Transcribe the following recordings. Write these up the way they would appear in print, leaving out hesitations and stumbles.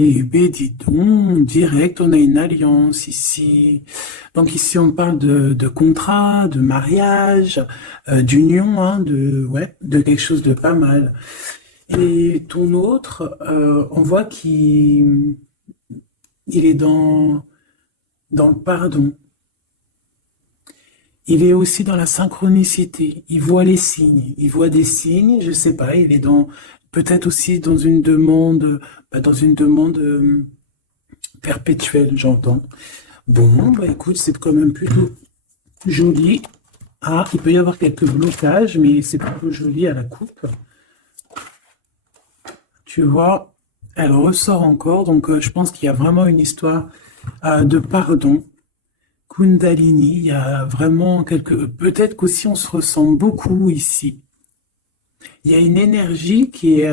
Eh ben, dis donc, direct, on a une alliance ici. Donc ici, on parle de contrat, de mariage, d'union, hein, ouais, de quelque chose de pas mal. Et ton autre, on voit il est dans le pardon. Il est aussi dans la synchronicité. Il voit les signes. Il voit des signes, je sais pas, il est peut-être aussi dans une demande perpétuelle, j'entends. Bon, bah écoute, c'est quand même plutôt joli. Ah, il peut y avoir quelques blocages, mais c'est plutôt joli à la coupe. Tu vois, elle ressort encore, donc je pense qu'il y a vraiment une histoire de pardon. Kundalini, il y a vraiment peut-être qu'aussi on se ressent beaucoup ici. Il y a une énergie qui est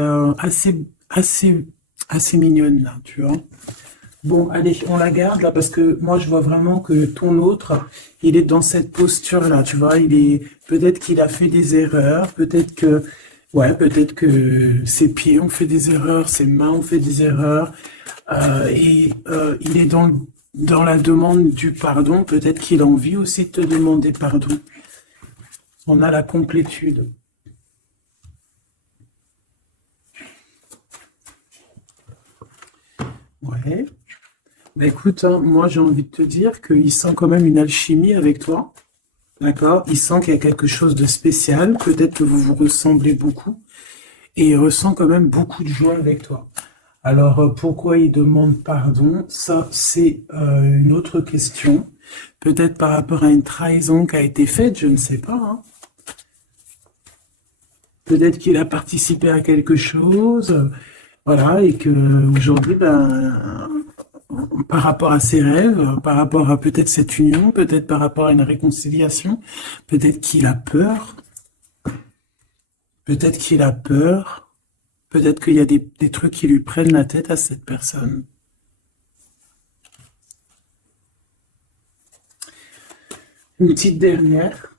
assez mignonne là, tu vois. Bon, allez, on la garde là parce que moi je vois vraiment que ton autre, il est dans cette posture là, tu vois. Peut-être qu'il a fait des erreurs, peut-être que ses pieds ont fait des erreurs, ses mains ont fait des erreurs, il est dans la demande du pardon. Peut-être qu'il a envie aussi de te demander pardon. On a la complétude. Ouais. Bah écoute, hein, moi j'ai envie de te dire qu'il sent quand même une alchimie avec toi. D'accord? Il sent qu'il y a quelque chose de spécial. Peut-être que vous vous ressemblez beaucoup. Et il ressent quand même beaucoup de joie avec toi. Alors pourquoi il demande pardon? Ça, c'est une autre question. Peut-être par rapport à une trahison qui a été faite, je ne sais pas, hein. Peut-être qu'il a participé à quelque chose, voilà, et que aujourd'hui, ben, par rapport à ses rêves, par rapport à peut-être cette union, peut-être par rapport à une réconciliation, peut-être qu'il a peur, peut-être qu'il a peur, peut-être qu'il y a des trucs qui lui prennent la tête à cette personne. Une petite dernière.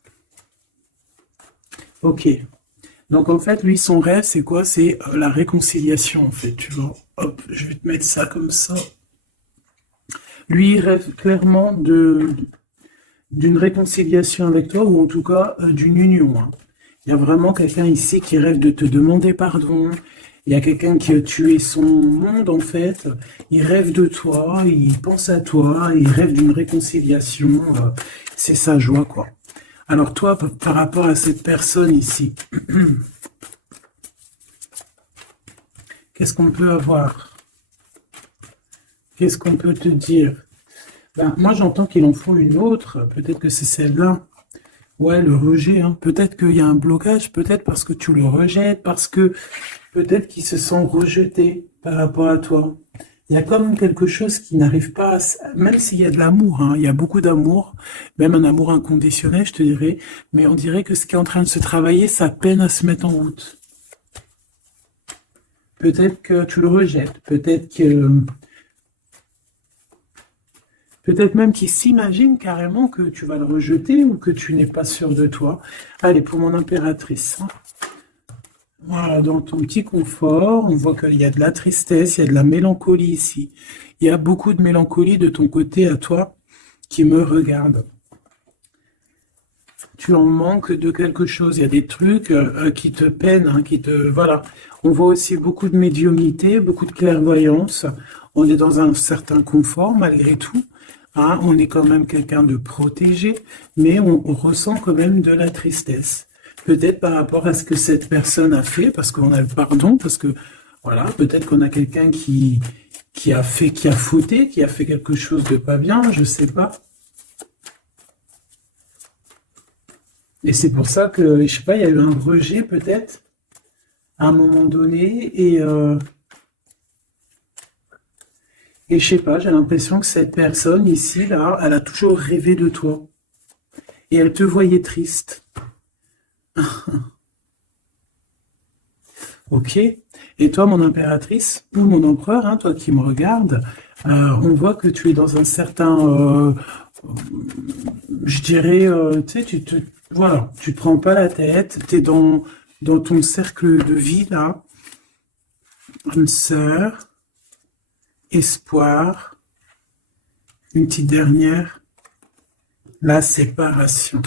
Ok. Donc en fait, lui, son rêve, c'est quoi? C'est la réconciliation, en fait. Tu vois. Hop, je vais te mettre ça comme ça. Lui, il rêve clairement d'une réconciliation avec toi, ou en tout cas d'une union, hein. Il y a vraiment quelqu'un ici qui rêve de te demander pardon. Il y a quelqu'un qui a tué son monde, en fait. Il rêve de toi, il pense à toi, il rêve d'une réconciliation. C'est sa joie, quoi. Alors toi, par rapport à cette personne ici, qu'est-ce qu'on peut avoir? Qu'est-ce qu'on peut te dire? Ben, moi, j'entends qu'il en faut une autre. Peut-être que c'est celle-là. Ouais, le rejet, hein. Peut-être qu'il y a un blocage, peut-être parce que tu le rejettes, parce que peut-être qu'il se sent rejeté par rapport à toi. Il y a comme quelque chose qui n'arrive pas même s'il y a de l'amour, hein, il y a beaucoup d'amour, même un amour inconditionnel, je te dirais, mais on dirait que ce qui est en train de se travailler, ça peine à se mettre en route. Peut-être que tu le rejettes, peut-être même qu'il s'imagine carrément que tu vas le rejeter ou que tu n'es pas sûr de toi. Allez, pour mon impératrice, hein. Voilà, dans ton petit confort, on voit qu'il y a de la tristesse, il y a de la mélancolie ici. Il y a beaucoup de mélancolie de ton côté à toi qui me regarde. Tu en manques de quelque chose, il y a des trucs qui te peinent, hein, Voilà. On voit aussi beaucoup de médiumnité, beaucoup de clairvoyance. On est dans un certain confort malgré tout, hein. On est quand même quelqu'un de protégé, mais on ressent quand même de la tristesse. Peut-être par rapport à ce que cette personne a fait, parce qu'on a le pardon, parce que voilà, peut-être qu'on a quelqu'un qui qui a fauté, qui a fait quelque chose de pas bien, je sais pas. Et c'est pour ça que, je sais pas, il y a eu un rejet peut-être à un moment donné, et je sais pas, j'ai l'impression que cette personne ici, là, elle a toujours rêvé de toi. Et elle te voyait triste. Ok. Et toi, mon impératrice, ou mon empereur, hein, toi qui me regardes, on voit que tu es dans un certain, je dirais, tu sais, voilà, tu te prends pas la tête, tu es dans ton cercle de vie, là, une sœur, espoir. Une petite dernière, la séparation.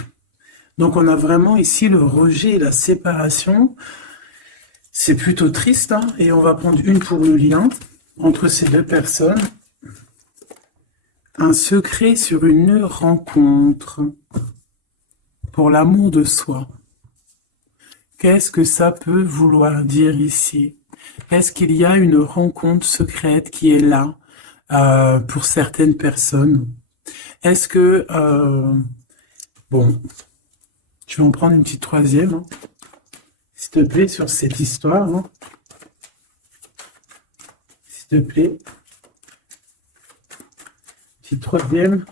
Donc on a vraiment ici le rejet et la séparation. C'est plutôt triste, hein, et on va prendre une pour le lien entre ces deux personnes. Un secret sur une rencontre pour l'amour de soi. Qu'est-ce que ça peut vouloir dire ici? Est-ce qu'il y a une rencontre secrète qui est là pour certaines personnes? Est-ce que... bon, je vais en prendre une petite troisième, hein, s'il te plaît, sur cette histoire. Hein. S'il te plaît. Petite troisième.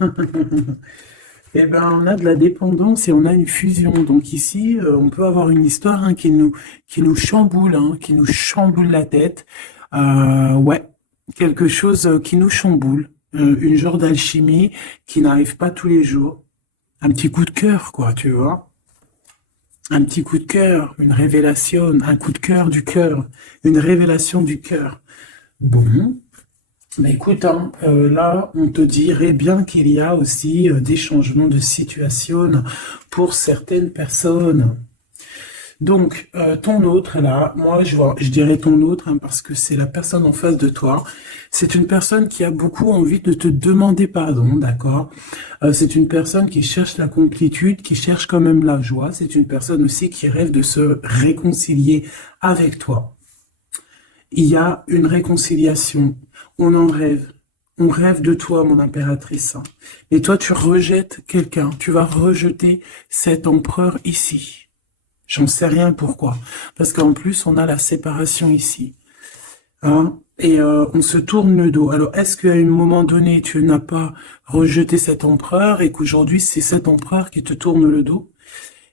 Eh ben, on a de la dépendance et on a une fusion. Donc ici, on peut avoir une histoire, hein, qui nous chamboule, hein, qui nous chamboule la tête. Ouais, quelque chose qui nous chamboule. Une genre d'alchimie qui n'arrive pas tous les jours. Un petit coup de cœur, quoi, tu vois. Un petit coup de cœur, une révélation, un coup de cœur du cœur, une révélation du cœur. Bon. Mais écoute, hein, là, on te dirait bien qu'il y a aussi des changements de situation pour certaines personnes. Donc, ton autre, là, moi, je dirais ton autre, hein, parce que c'est la personne en face de toi. C'est une personne qui a beaucoup envie de te demander pardon, d'accord? C'est une personne qui cherche la complétude, qui cherche quand même la joie. C'est une personne aussi qui rêve de se réconcilier avec toi. Il y a une réconciliation. On en rêve. On rêve de toi, mon impératrice. Et toi, tu rejettes quelqu'un. Tu vas rejeter cet empereur ici. J'en sais rien pourquoi. Parce qu'en plus, on a la séparation ici. Hein? Et on se tourne le dos. Alors, est-ce qu'à un moment donné, tu n'as pas rejeté cet empereur et qu'aujourd'hui, c'est cet empereur qui te tourne le dos?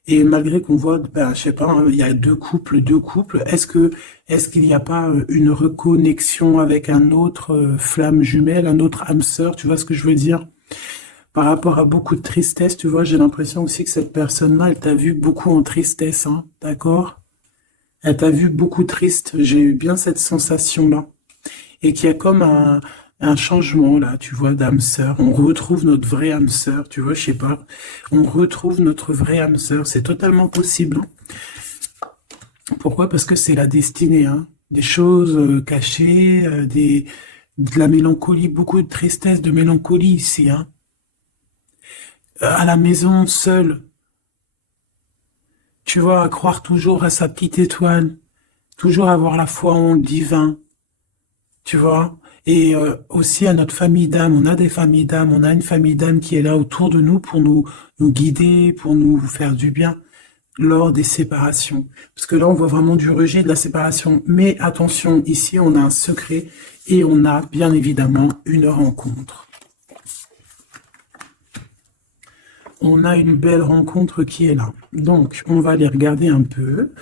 Et malgré qu'on voit, ben, je sais pas, hein, il y a deux couples, est-ce qu'il n'y a pas une reconnexion avec un autre flamme jumelle, un autre âme sœur, tu vois ce que je veux dire? Par rapport à beaucoup de tristesse, tu vois, j'ai l'impression aussi que cette personne-là, elle t'a vu beaucoup en tristesse, hein, d'accord? Elle t'a vu beaucoup triste, j'ai eu bien cette sensation-là. Et qu'il y a comme un changement là, tu vois, d'âme sœur. On retrouve notre vraie âme sœur, tu vois, je sais pas. On retrouve notre vraie âme sœur, c'est totalement possible. Hein. Pourquoi? Parce que c'est la destinée, hein. Des choses cachées, de la mélancolie, beaucoup de tristesse, de mélancolie ici. Hein. À la maison, seul, tu vois, à croire toujours à sa petite étoile, toujours avoir la foi en le divin, tu vois. Et aussi à notre famille d'âme, on a des familles d'âme, on a une famille d'âme qui est là autour de nous pour nous guider, pour nous faire du bien lors des séparations. Parce que là, on voit vraiment du rejet, de la séparation. Mais attention, ici, on a un secret et on a bien évidemment une rencontre. On a une belle rencontre qui est là. Donc, on va aller regarder un peu.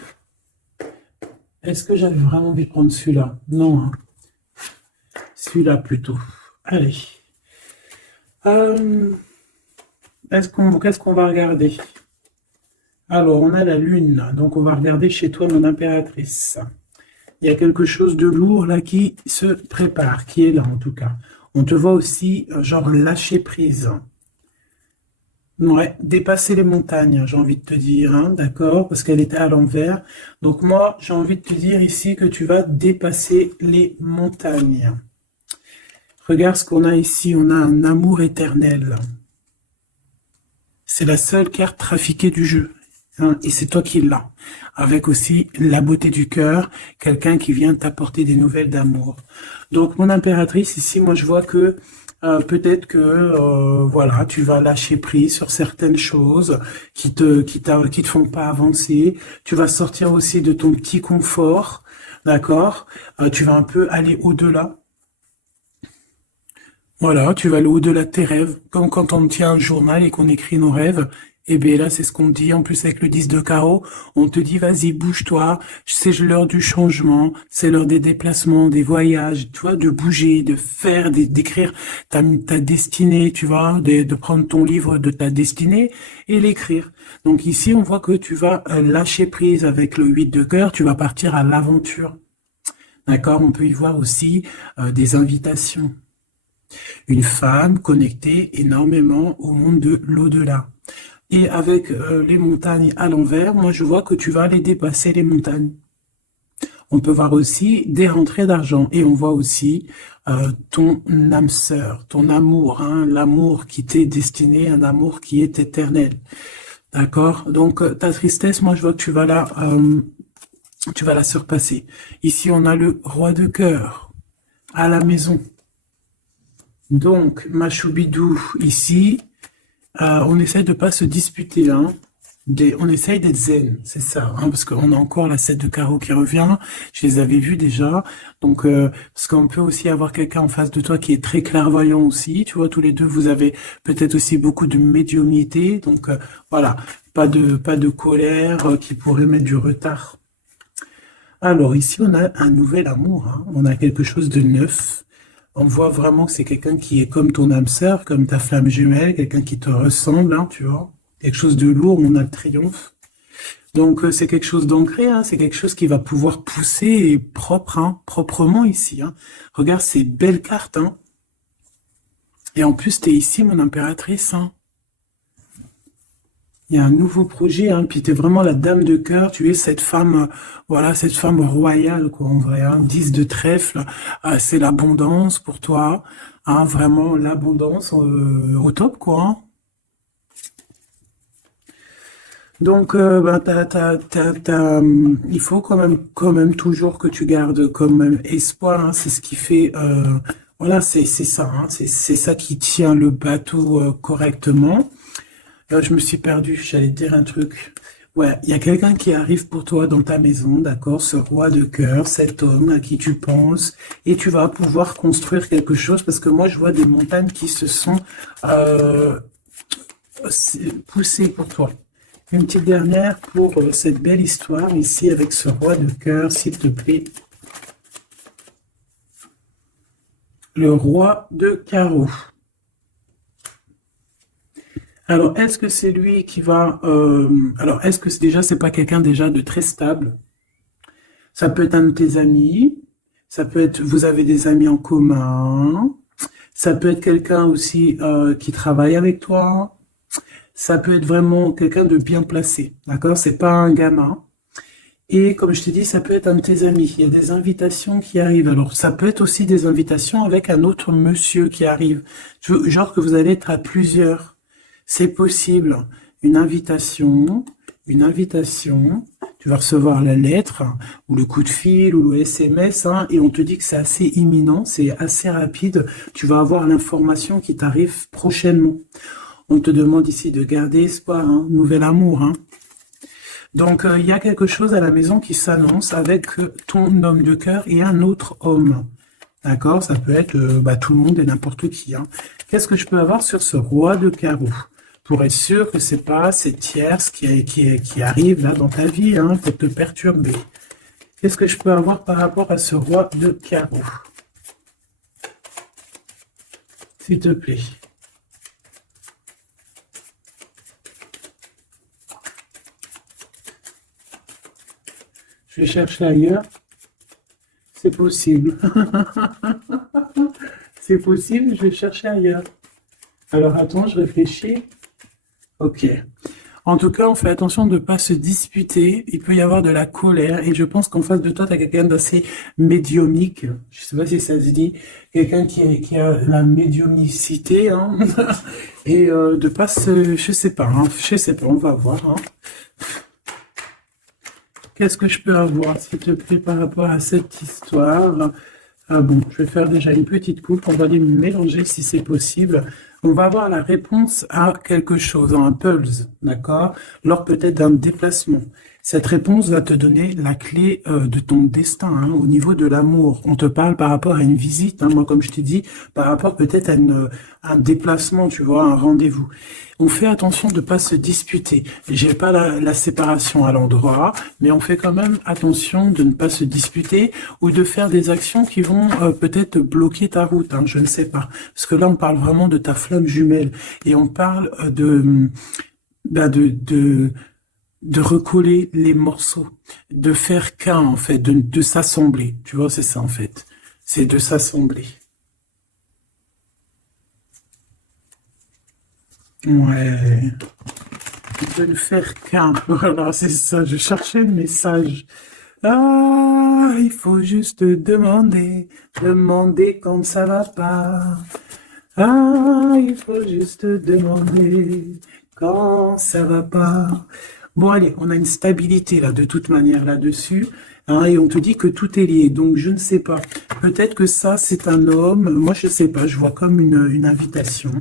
Est-ce que j'avais vraiment envie de prendre celui-là? Non, hein. Celui-là plutôt. Allez. Qu'est-ce qu'on va regarder? Alors, on a la lune. Donc, on va regarder chez toi, mon impératrice. Il y a quelque chose de lourd là qui se prépare, qui est là en tout cas. On te voit aussi, genre, lâcher prise. Ouais, dépasser les montagnes, j'ai envie de te dire, hein, d'accord, parce qu'elle était à l'envers. Donc moi, j'ai envie de te dire ici que tu vas dépasser les montagnes. Regarde ce qu'on a ici, on a un amour éternel. C'est la seule carte trafiquée du jeu. Hein, et c'est toi qui l'as. Avec aussi la beauté du cœur, quelqu'un qui vient t'apporter des nouvelles d'amour. Donc mon impératrice, ici, moi je vois que peut-être que voilà, tu vas lâcher prise sur certaines choses qui te font pas avancer. Tu vas sortir aussi de ton petit confort, d'accord? Tu vas un peu aller au-delà. Voilà, tu vas aller au-delà de tes rêves, comme quand on tient un journal et qu'on écrit nos rêves. Et bien là, c'est ce qu'on dit, en plus avec le 10 de carreau, on te dit, vas-y, bouge-toi, c'est l'heure du changement, c'est l'heure des déplacements, des voyages, tu vois, de bouger, de faire, d'écrire ta destinée, tu vois, de prendre ton livre de ta destinée et l'écrire. Donc ici, on voit que tu vas lâcher prise avec le 8 de cœur, tu vas partir à l'aventure. D'accord? On peut y voir aussi des invitations. Une femme connectée énormément au monde de l'au-delà. Et avec les montagnes à l'envers, moi je vois que tu vas aller dépasser les montagnes. On peut voir aussi des rentrées d'argent et on voit aussi ton âme sœur, ton amour, hein, l'amour qui t'est destiné, un amour qui est éternel. D'accord? Donc ta tristesse, moi je vois que tu vas la surpasser. Ici on a le roi de cœur à la maison. Donc Machoubidou ici, on essaie de pas se disputer, hein. On essaye d'être zen, c'est ça, hein, parce qu'on a encore la 7 de carreau qui revient, je les avais vus déjà, donc parce qu'on peut aussi avoir quelqu'un en face de toi qui est très clairvoyant aussi, tu vois, tous les deux, vous avez peut-être aussi beaucoup de médiumnité, donc voilà, pas de colère qui pourrait mettre du retard. Alors ici, on a un nouvel amour, hein, on a quelque chose de neuf. On voit vraiment que c'est quelqu'un qui est comme ton âme sœur, comme ta flamme jumelle, quelqu'un qui te ressemble, hein, tu vois. Quelque chose de lourd, on a le triomphe. Donc c'est quelque chose d'ancré, hein, c'est quelque chose qui va pouvoir pousser et propre, hein, proprement ici. Hein. Regarde ces belles cartes. Hein. Et en plus, tu es ici, mon impératrice. Hein. Il y a un nouveau projet, hein, puis tu es vraiment la dame de cœur, tu es cette femme, voilà, cette femme royale, quoi, en vrai, hein, 10 de trèfle, c'est l'abondance pour toi, hein, vraiment l'abondance au top, quoi. Hein. Donc, ben, il faut quand même toujours que tu gardes quand même espoir, hein, c'est ce qui fait, voilà, c'est ça, hein, c'est ça qui tient le bateau correctement. Je me suis perdu, j'allais te dire un truc. Ouais, il y a quelqu'un qui arrive pour toi dans ta maison, d'accord, ce roi de cœur, cet homme à qui tu penses, et tu vas pouvoir construire quelque chose, parce que moi je vois des montagnes qui se sont poussées pour toi. Une petite dernière pour cette belle histoire ici avec ce roi de cœur, s'il te plaît. Le roi de carreau. Alors, est-ce que c'est lui qui va... alors, est-ce que c'est pas quelqu'un déjà de très stable? Ça peut être un de tes amis. Ça peut être... Vous avez des amis en commun. Ça peut être quelqu'un aussi qui travaille avec toi. Ça peut être vraiment quelqu'un de bien placé. D'accord? C'est pas un gamin. Et comme je t'ai dit, ça peut être un de tes amis. Il y a des invitations qui arrivent. Alors, ça peut être aussi des invitations avec un autre monsieur qui arrive. Genre que vous allez être à plusieurs. C'est possible. Une invitation, tu vas recevoir la lettre, ou le coup de fil, ou le SMS, hein, et on te dit que c'est assez imminent, c'est assez rapide. Tu vas avoir l'information qui t'arrive prochainement. On te demande ici de garder espoir, hein, nouvel amour. Hein. Donc, il y a quelque chose à la maison qui s'annonce avec ton homme de cœur et un autre homme. D'accord? Ça peut être tout le monde et n'importe qui. Hein. Qu'est-ce que je peux avoir sur ce roi de carreau? Pour être sûr que c'est pas ces tierces qui arrivent là dans ta vie, hein, pour te perturber. Qu'est-ce que je peux avoir par rapport à ce roi de carreau? S'il te plaît. Je vais chercher ailleurs. C'est possible. C'est possible, je vais chercher ailleurs. Alors attends, je réfléchis. Ok. En tout cas, on fait attention de ne pas se disputer. Il peut y avoir de la colère. Et je pense qu'en face de toi, tu as quelqu'un d'assez médiumnique. Je ne sais pas si ça se dit. Quelqu'un qui a la médiumnicité. Hein. Et de pas se... Je sais pas. Hein. Je sais pas, on va voir. Hein. Qu'est-ce que je peux avoir, s'il te plaît, par rapport à cette histoire? Ah bon, je vais faire déjà une petite coupe. On va les mélanger si c'est possible. On va avoir la réponse à quelque chose, un pulse, d'accord? Lors peut-être d'un déplacement. Cette réponse va te donner la clé de ton destin, hein, au niveau de l'amour. On te parle par rapport à une visite, hein, moi comme je t'ai dit, par rapport peut-être à un déplacement, tu vois, un rendez-vous. On fait attention de ne pas se disputer. J'ai pas la séparation à l'endroit, mais on fait quand même attention de ne pas se disputer ou de faire des actions qui vont peut-être bloquer ta route, hein, je ne sais pas. Parce que là, on parle vraiment de ta flamme jumelle et on parle de de recoller les morceaux, de faire qu'un, en fait, de s'assembler. Tu vois, c'est ça, en fait. C'est de s'assembler. Ouais. De ne faire qu'un. Voilà, c'est ça. Je cherchais le message. Ah, il faut juste demander, demander quand ça va pas. Ah, il faut juste demander quand ça va pas. Bon, allez, on a une stabilité là, de toute manière là-dessus, hein, et on te dit que tout est lié. Donc, je ne sais pas. Peut-être que ça, c'est un homme. Moi, je sais pas. Je vois comme une invitation.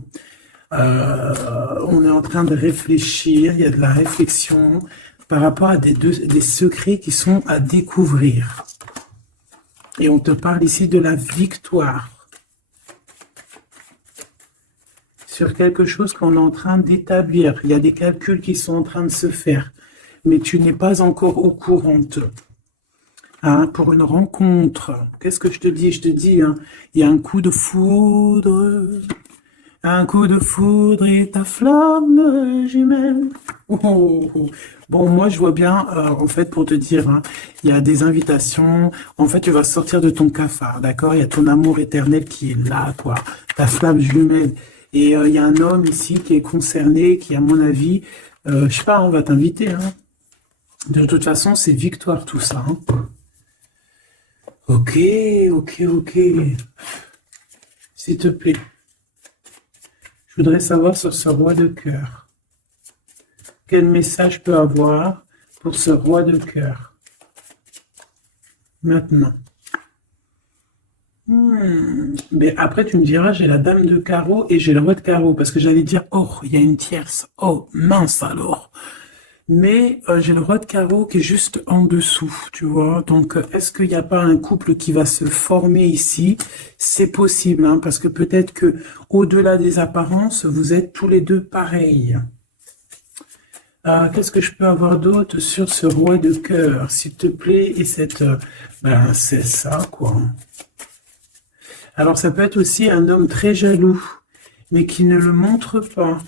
On est en train de réfléchir. Il y a de la réflexion par rapport à des secrets qui sont à découvrir. Et on te parle ici de la victoire sur quelque chose qu'on est en train d'établir. Il y a des calculs qui sont en train de se faire, mais tu n'es pas encore au courant. Hein, pour une rencontre, qu'est-ce que je te dis? Je te dis, hein, il y a un coup de foudre. Un coup de foudre et ta flamme jumelle. Oh, oh, oh. Bon, moi, je vois bien, en fait, pour te dire, hein, il y a des invitations. En fait, tu vas sortir de ton cafard, d'accord? Il y a ton amour éternel qui est là, quoi. Ta flamme jumelle. Et il y a un homme ici qui est concerné, qui, à mon avis, je sais pas, on va t'inviter, hein. De toute façon, c'est victoire, tout ça, hein. Ok, ok, ok. S'il te plaît. Je voudrais savoir sur ce roi de cœur. Quel message je peux avoir pour ce roi de cœur? Maintenant. Mais après, tu me diras, j'ai la dame de carreau et j'ai le roi de carreau. Parce que j'allais dire, oh, il y a une tierce. Oh, mince alors. Mais j'ai le roi de carreau qui est juste en dessous, tu vois. Donc, est-ce qu'il n'y a pas un couple qui va se former ici? C'est possible, hein, parce que peut-être que au-delà des apparences, vous êtes tous les deux pareils. Qu'est-ce que je peux avoir d'autre sur ce roi de cœur, s'il te plaît? Et cette, ben, c'est ça, quoi. Alors, ça peut être aussi un homme très jaloux, mais qui ne le montre pas.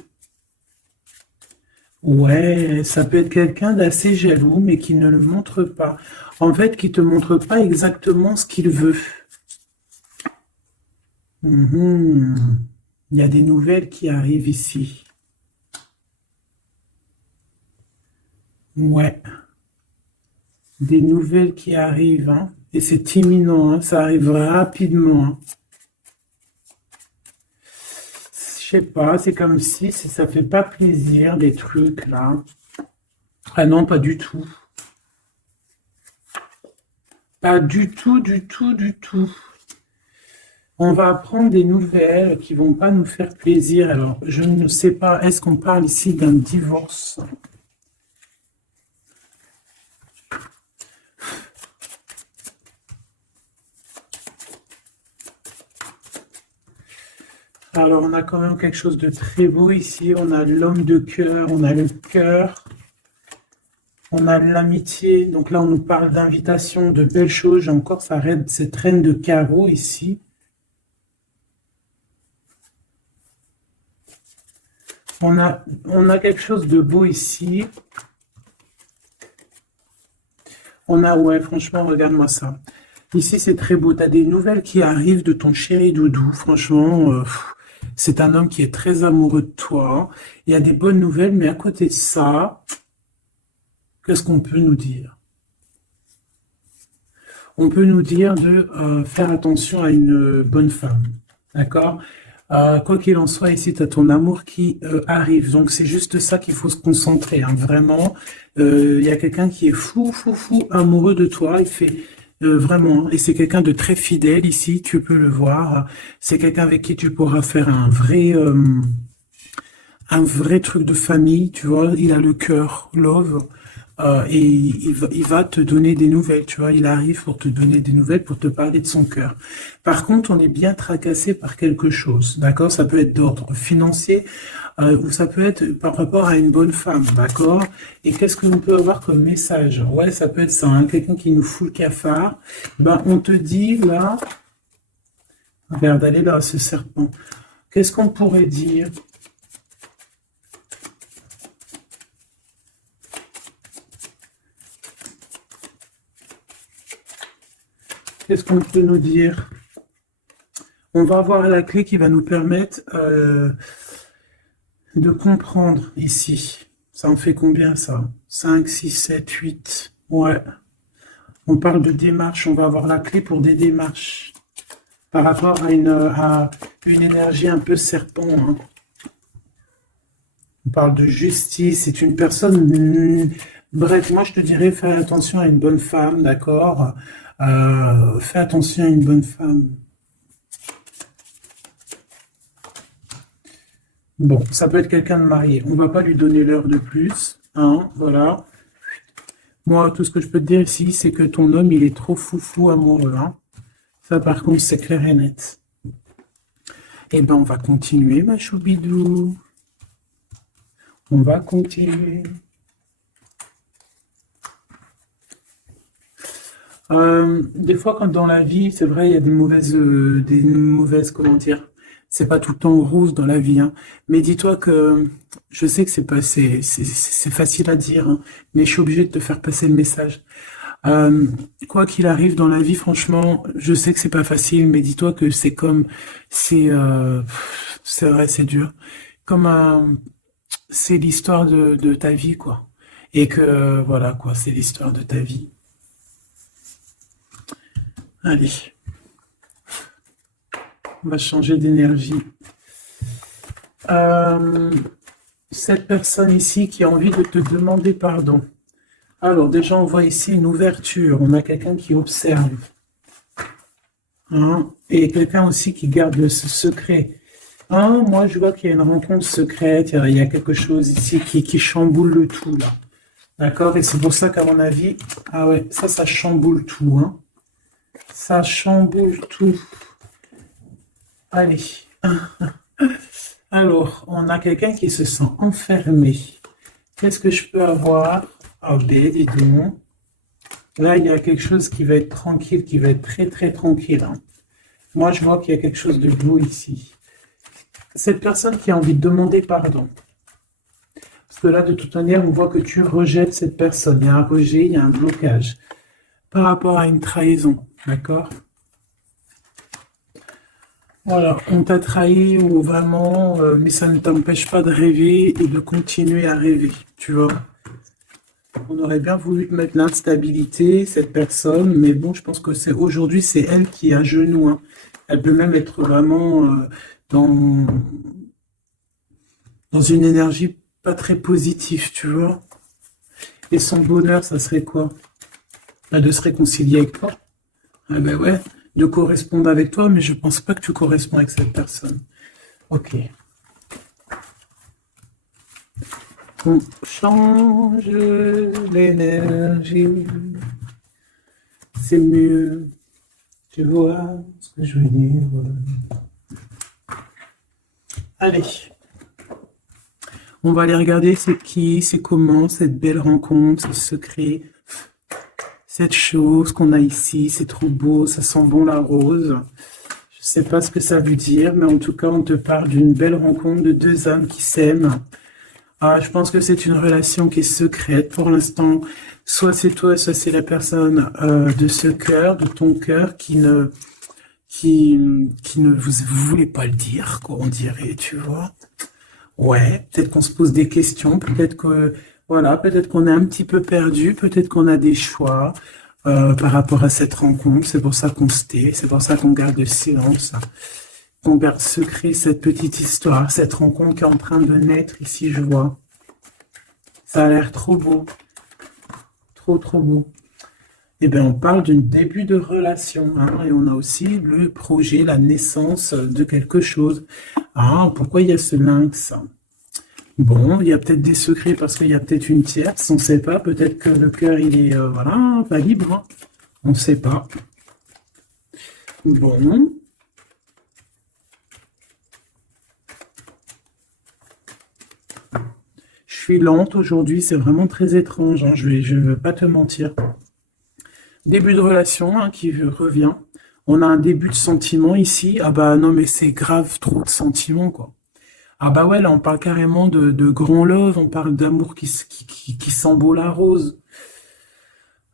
Ouais, ça peut être quelqu'un d'assez jaloux, mais qui ne le montre pas. En fait, qui te montre pas exactement ce qu'il veut. Mhm. Il y a des nouvelles qui arrivent ici. Ouais, des nouvelles qui arrivent, hein. Et c'est imminent, hein. Ça arrive rapidement, hein. Je sais pas, c'est comme si ça fait pas plaisir, des trucs là. Ah non, pas du tout. Pas du tout, du tout, du tout. On va apprendre des nouvelles qui vont pas nous faire plaisir. Alors, je ne sais pas, est-ce qu'on parle ici d'un divorce? Alors, on a quand même quelque chose de très beau ici. On a l'homme de cœur, on a le cœur, on a l'amitié. Donc là, on nous parle d'invitation, de belles choses. J'ai encore cette reine de carreau ici. On a quelque chose de beau ici. Ouais, franchement, regarde-moi ça. Ici, c'est très beau. Tu as des nouvelles qui arrivent de ton chéri doudou. Franchement, c'est un homme qui est très amoureux de toi. Il y a des bonnes nouvelles, mais à côté de ça, qu'est-ce qu'on peut nous dire? On peut nous dire de faire attention à une bonne femme. D'accord? Quoi qu'il en soit, ici, tu as ton amour qui arrive. Donc, c'est juste ça qu'il faut se concentrer, hein. Vraiment, il y a quelqu'un qui est fou, fou, fou amoureux de toi. Il fait vraiment, hein. Et c'est quelqu'un de très fidèle ici, tu peux le voir. C'est quelqu'un avec qui tu pourras faire un vrai truc de famille, tu vois. Il a le cœur, love. Et il va te donner des nouvelles, tu vois. Il arrive pour te donner des nouvelles, pour te parler de son cœur. Par contre, on est bien tracassé par quelque chose, d'accord? Ça peut être d'ordre financier, ou ça peut être par rapport à une bonne femme, d'accord? Et qu'est-ce que l'on peut avoir comme message? Ouais, ça peut être ça, hein, quelqu'un qui nous fout le cafard. Ben, on te dit là, regarde, allez là, ce serpent. Qu'est-ce qu'on pourrait dire? Qu'est-ce qu'on peut nous dire? On va avoir la clé qui va nous permettre de comprendre ici. Ça en fait combien ça? 5, 6, 7, 8. Ouais. On parle de démarche. On va avoir la clé pour des démarches. Par rapport à une énergie un peu serpent. Hein. On parle de justice. C'est une personne... Bref, moi je te dirais, fais attention à une bonne femme, d'accord? Fais attention à une bonne femme. Bon, ça peut être quelqu'un de marié. On ne va pas lui donner l'heure de plus. Hein, voilà. Moi, tout ce que je peux te dire ici, c'est que ton homme, il est trop foufou amoureux. Hein. Ça, par contre, c'est clair et net. Eh ben, on va continuer, ma choubidou. On va continuer. Des fois, quand dans la vie, c'est vrai, il y a des mauvaises, comment dire, c'est pas tout le temps rose dans la vie, hein. Mais dis-toi que je sais que c'est facile à dire, hein, mais je suis obligé de te faire passer le message. Euh, Quoi qu'il arrive dans la vie, franchement, je sais que c'est pas facile, mais dis-toi que c'est vrai, c'est dur. Comme c'est l'histoire de ta vie, quoi. Et que voilà, quoi, c'est l'histoire de ta vie. Allez, on va changer d'énergie. Euh, cette personne ici qui a envie de te demander pardon. Alors, déjà, on voit ici une ouverture. On a quelqu'un qui observe. Hein, et quelqu'un aussi qui garde ce secret. Hein, moi, je vois qu'il y a une rencontre secrète. Il y a quelque chose ici qui chamboule le tout, là. D'accord? Et c'est pour ça qu'à mon avis, ah ouais, ça chamboule tout, hein. Ça chamboule tout. Allez. Alors, on a quelqu'un qui se sent enfermé. Qu'est-ce que je peux avoir? Ah, dis donc. Là, il y a quelque chose qui va être tranquille, qui va être très, très tranquille. Hein. Moi, je vois qu'il y a quelque chose de beau ici. Cette personne qui a envie de demander pardon. Parce que là, de toute manière, on voit que tu rejettes cette personne. Il y a un rejet, il y a un blocage. Par rapport à une trahison. D'accord? Voilà, on t'a trahi ou vraiment, mais ça ne t'empêche pas de rêver et de continuer à rêver, tu vois. On aurait bien voulu te mettre l'instabilité, cette personne, mais bon, je pense que c'est aujourd'hui, c'est elle qui est à genoux. Hein. Elle peut même être vraiment dans, dans une énergie pas très positive, tu vois. Et son bonheur, ça serait quoi? Bah, de se réconcilier avec toi. Ah ben ouais, de correspondre avec toi, mais je pense pas que tu corresponds avec cette personne. Ok. On change l'énergie. C'est mieux. Tu vois ce que je veux dire? Allez. On va aller regarder c'est qui, c'est comment, cette belle rencontre, ce secret, cette chose qu'on a ici. C'est trop beau, ça sent bon la rose. Je sais pas ce que ça veut dire, mais en tout cas, on te parle d'une belle rencontre de deux âmes qui s'aiment. Ah, je pense que c'est une relation qui est secrète pour l'instant. Soit c'est toi, soit c'est la personne de ce cœur, de ton cœur, qui ne vous voulez pas le dire, quoi, on dirait, tu vois. Ouais, peut-être qu'on se pose des questions, peut-être que voilà, peut-être qu'on est un petit peu perdu, peut-être qu'on a des choix par rapport à cette rencontre. C'est pour ça qu'on se tait, c'est pour ça qu'on garde le silence, qu'on garde secret cette petite histoire, cette rencontre qui est en train de naître ici, je vois. Ça a l'air trop beau, trop trop beau. Eh bien, on parle d'un début de relation, hein, et on a aussi le projet, la naissance de quelque chose. Ah, pourquoi il y a ce lynx? Bon, il y a peut-être des secrets parce qu'il y a peut-être une tierce, on ne sait pas. Peut-être que le cœur, il est, voilà, pas libre. Hein. On ne sait pas. Bon. Je suis lente aujourd'hui, c'est vraiment très étrange. Hein, je ne veux pas te mentir. Début de relation hein, qui revient. On a un début de sentiment ici. Ah bah non, mais c'est grave, trop de sentiments, quoi. Ah bah ouais, là, on parle carrément de grand love, on parle d'amour qui sent beau la rose.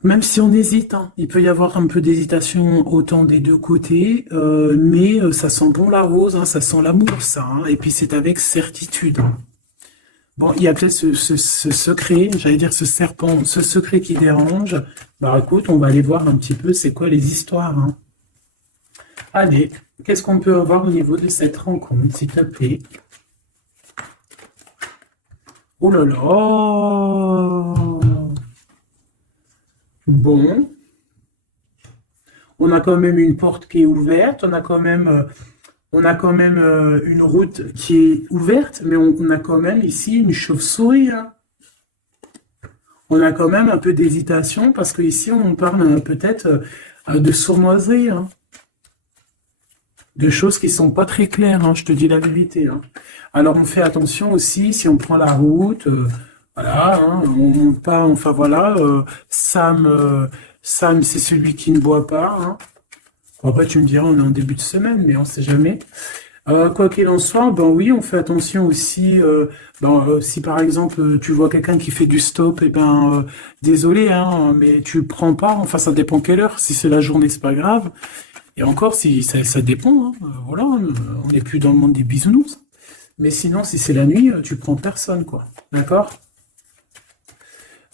Même si on hésite, hein, il peut y avoir un peu d'hésitation autant des deux côtés, mais ça sent bon la rose, hein, ça sent l'amour, ça. Hein, et puis c'est avec certitude. Hein. Bon, il y a peut-être ce secret, j'allais dire ce serpent, ce secret qui dérange. Bah écoute, on va aller voir un petit peu c'est quoi les histoires. Hein. Allez, qu'est-ce qu'on peut avoir au niveau de cette rencontre, s'il te plaît? Oh là là! Bon, on a quand même une porte qui est ouverte, on a quand même une route qui est ouverte, mais on a quand même ici une chauve-souris. Hein. On a quand même un peu d'hésitation parce qu'ici on parle peut-être de sournoiserie, hein, de choses qui sont pas très claires. Hein, je te dis la vérité. Hein. Alors on fait attention aussi si on prend la route. Voilà, hein, on monte pas. Enfin voilà, Sam, c'est celui qui ne boit pas. Hein. Après, tu me diras, on est en début de semaine, mais on sait jamais. Quoi qu'il en soit, ben oui, on fait attention aussi. Si par exemple tu vois quelqu'un qui fait du stop, et ben désolé, hein, mais tu le prends pas. Enfin, ça dépend quelle heure. Si c'est la journée, c'est pas grave. Et encore, si ça dépend. Hein, voilà, on n'est plus dans le monde des bisounours. Mais sinon, si c'est la nuit, tu prends personne, quoi. D'accord?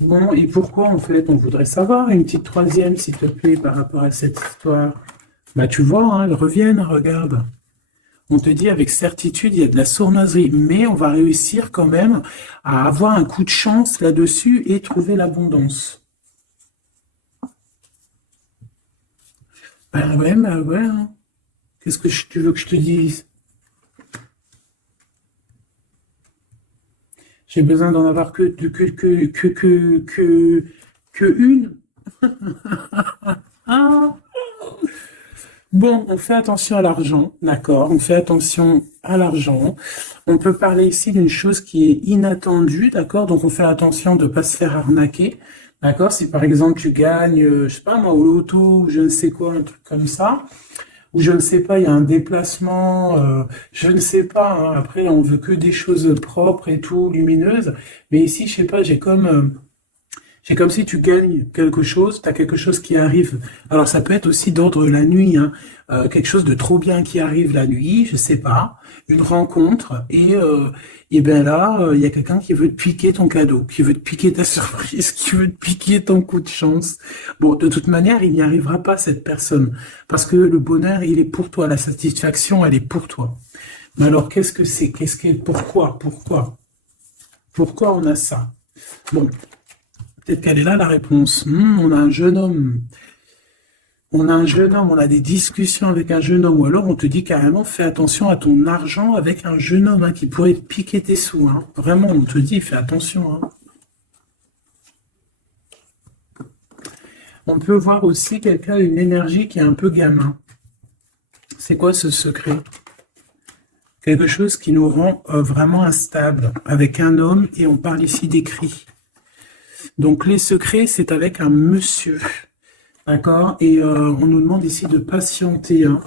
Bon, et pourquoi en fait on voudrait savoir une petite troisième, s'il te plaît, par rapport à cette histoire? Bah tu vois, hein, elles reviennent, regarde. On te dit avec certitude, il y a de la sournoiserie, mais on va réussir quand même à avoir un coup de chance là-dessus et trouver l'abondance. Bah ouais. Hein. Qu'est-ce que tu veux que je te dise? J'ai besoin d'en avoir que une. Ah. Bon, on fait attention à l'argent, d'accord? On fait attention à l'argent. On peut parler ici d'une chose qui est inattendue, d'accord? Donc on fait attention de ne pas se faire arnaquer, d'accord? Si par exemple tu gagnes, je sais pas moi, au loto, ou je ne sais quoi, un truc comme ça, ou je ne sais pas, il y a un déplacement, je ne sais pas. Hein, après, on veut que des choses propres et tout, lumineuses. Mais ici, je sais pas, c'est comme si tu gagnes quelque chose, tu as quelque chose qui arrive. Alors ça peut être aussi d'ordre la nuit, hein. Quelque chose de trop bien qui arrive la nuit, je sais pas, une rencontre, et ben là, il y a quelqu'un qui veut te piquer ton cadeau, qui veut te piquer ta surprise, qui veut te piquer ton coup de chance. Bon, de toute manière, il n'y arrivera pas cette personne, parce que le bonheur, il est pour toi, la satisfaction, elle est pour toi. Mais alors, qu'est-ce que c'est? Pourquoi on a ça? Bon, peut-être qu'elle est là la réponse. On a un jeune homme. On a un jeune homme, on a des discussions avec un jeune homme, ou alors on te dit carrément fais attention à ton argent avec un jeune homme hein, qui pourrait te piquer tes sous. Hein. Vraiment, on te dit fais attention. Hein. On peut voir aussi quelqu'un, une énergie qui est un peu gamin. C'est quoi ce secret? Quelque chose qui nous rend vraiment instable avec un homme, et on parle ici d'écrit. Donc les secrets, c'est avec un monsieur. D'accord? Et on nous demande ici de patienter. Hein.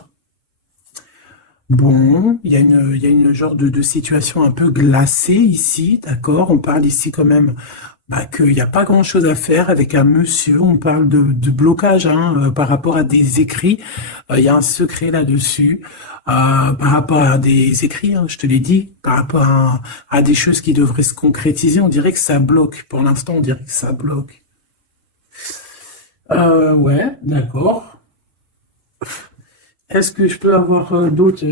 Bon, il y a une genre de situation un peu glacée ici, d'accord? On parle ici quand même qu'il n'y a pas grand-chose à faire avec un monsieur. On parle de blocage hein, par rapport à des écrits. Il y a un secret là-dessus. Par rapport à des écrits, hein, je te l'ai dit, par rapport à des choses qui devraient se concrétiser, on dirait que ça bloque. Pour l'instant, on dirait que ça bloque. Ouais, d'accord. Est-ce que je peux avoir d'autres,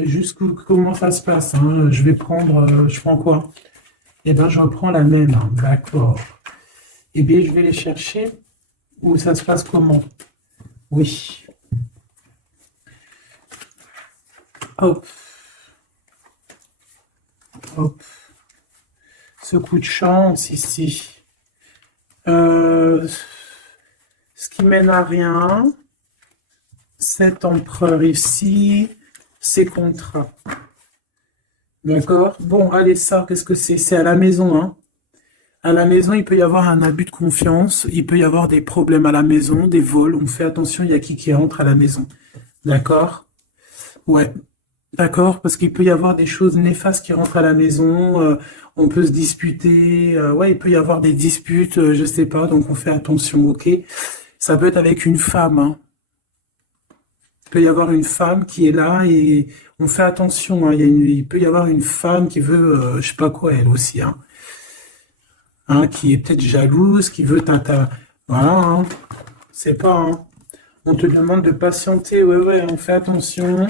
comment ça se passe hein? Je vais prendre, je prends quoi? Eh ben, je reprends la même, hein, d'accord. Eh bien, je vais les chercher. Où ça se passe comment? Oui. Hop, hop. Ce coup de chance ici. Ce qui mène à rien. Cet empereur ici. Ces contrats. D'accord? Bon, allez, ça, qu'est-ce que c'est? C'est à la maison, hein. À la maison, il peut y avoir un abus de confiance, il peut y avoir des problèmes à la maison, des vols. On fait attention, il y a qui rentre à la maison. D'accord? Ouais. D'accord, parce qu'il peut y avoir des choses néfastes qui rentrent à la maison, on peut se disputer, ouais, il peut y avoir des disputes, je sais pas, donc on fait attention, ok? Ça peut être avec une femme, hein. Il peut y avoir une femme qui est là et on fait attention, hein. Il peut y avoir une femme qui veut, je sais pas quoi, elle aussi, hein, qui est peut-être jalouse, qui veut voilà, hein. C'est pas, hein. On te demande de patienter, ouais, ouais, on fait attention.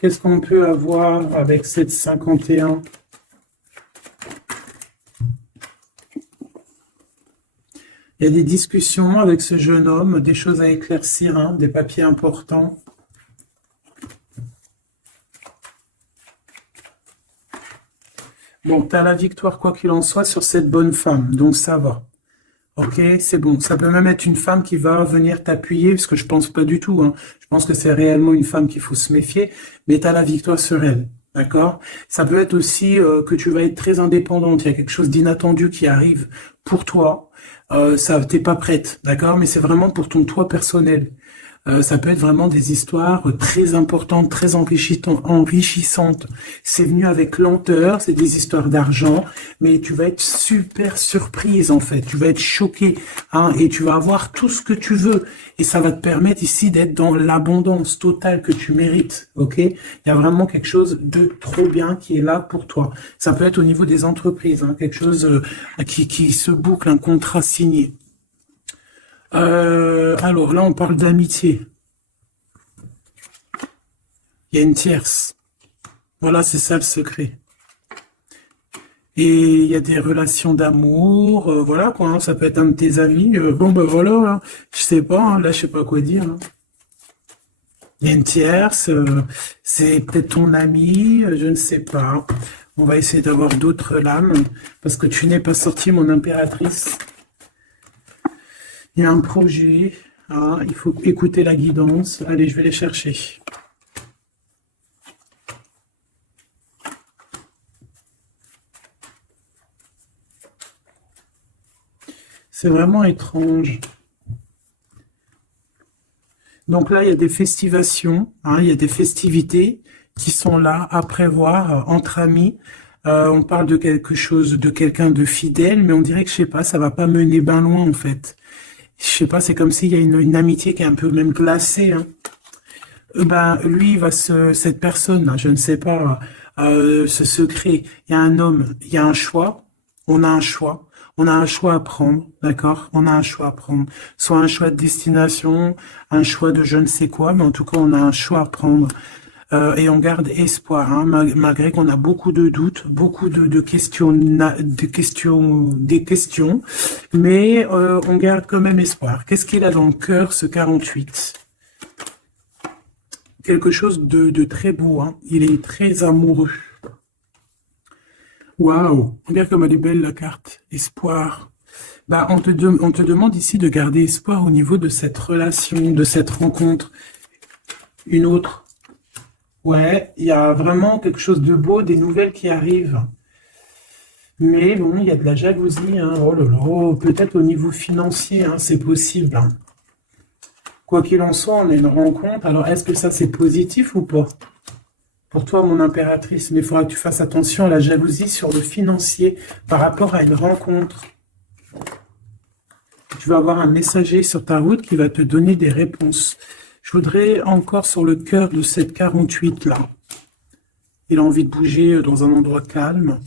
Qu'est-ce qu'on peut avoir avec cette 51? Il y a des discussions avec ce jeune homme, des choses à éclaircir, hein, des papiers importants. Bon, tu as la victoire, quoi qu'il en soit, sur cette bonne femme, donc ça va. Ok, c'est bon. Ça peut même être une femme qui va venir t'appuyer, parce que je pense pas du tout, hein. Je pense que c'est réellement une femme qu'il faut se méfier, mais tu as la victoire sur elle. D'accord? Ça peut être aussi que tu vas être très indépendante. Il y a quelque chose d'inattendu qui arrive pour toi. Ça, t'es pas prête, d'accord? Mais c'est vraiment pour ton toi personnel. Ça peut être vraiment des histoires très importantes, très enrichissantes. C'est venu avec lenteur, c'est des histoires d'argent, mais tu vas être super surprise en fait. Tu vas être choquée, hein, et tu vas avoir tout ce que tu veux. Et ça va te permettre ici d'être dans l'abondance totale que tu mérites. Ok? Il y a vraiment quelque chose de trop bien qui est là pour toi. Ça peut être au niveau des entreprises, hein, quelque chose qui se boucle, un contrat signé. Alors là, on parle d'amitié. Il y a une tierce. Voilà, c'est ça le secret. Et il y a des relations d'amour, voilà quoi, hein, ça peut être un de tes amis. Bon, ben voilà, hein, je sais pas, hein, là, je sais pas quoi dire, hein. Il y a une tierce, c'est peut-être ton ami, je ne sais pas. On va essayer d'avoir d'autres lames, parce que tu n'es pas sorti, mon impératrice. Il y a un projet, hein, il faut écouter la guidance. Allez, je vais les chercher. C'est vraiment étrange. Donc là, il y a des festivations, hein, il y a des festivités qui sont là à prévoir entre amis. On parle de quelque chose, de quelqu'un de fidèle, mais on dirait que, je sais pas, ça va pas mener ben loin en fait. Je sais pas, c'est comme s'il y a une amitié qui est un peu même glacée, hein. Ben, lui, cette personne-là, je ne sais pas, ce secret, il y a un homme, il y a un choix, on a un choix. On a un choix à prendre, d'accord? On a un choix à prendre. Soit un choix de destination, un choix de je ne sais quoi, mais en tout cas, on a un choix à prendre. Et on garde espoir, hein, malgré qu'on a beaucoup de doutes, beaucoup de questions, des questions, mais on garde quand même espoir. Qu'est-ce qu'il a dans le cœur, ce 48? Quelque chose de très beau, hein. Il est très amoureux. Waouh, regarde comme elle est belle la carte. Espoir. Bah, on te demande ici de garder espoir au niveau de cette relation, de cette rencontre. Une autre. Ouais, il y a vraiment quelque chose de beau, des nouvelles qui arrivent. Mais bon, il y a de la jalousie, hein. Oh là là, peut-être au niveau financier, hein, c'est possible, hein. Quoi qu'il en soit, on a une rencontre. Alors, est-ce que ça c'est positif ou pas? Pour toi, mon impératrice, mais il faudra que tu fasses attention à la jalousie sur le financier par rapport à une rencontre. Tu vas avoir un messager sur ta route qui va te donner des réponses. Je voudrais encore sur le cœur de cette 48 là. Il a envie de bouger dans un endroit calme.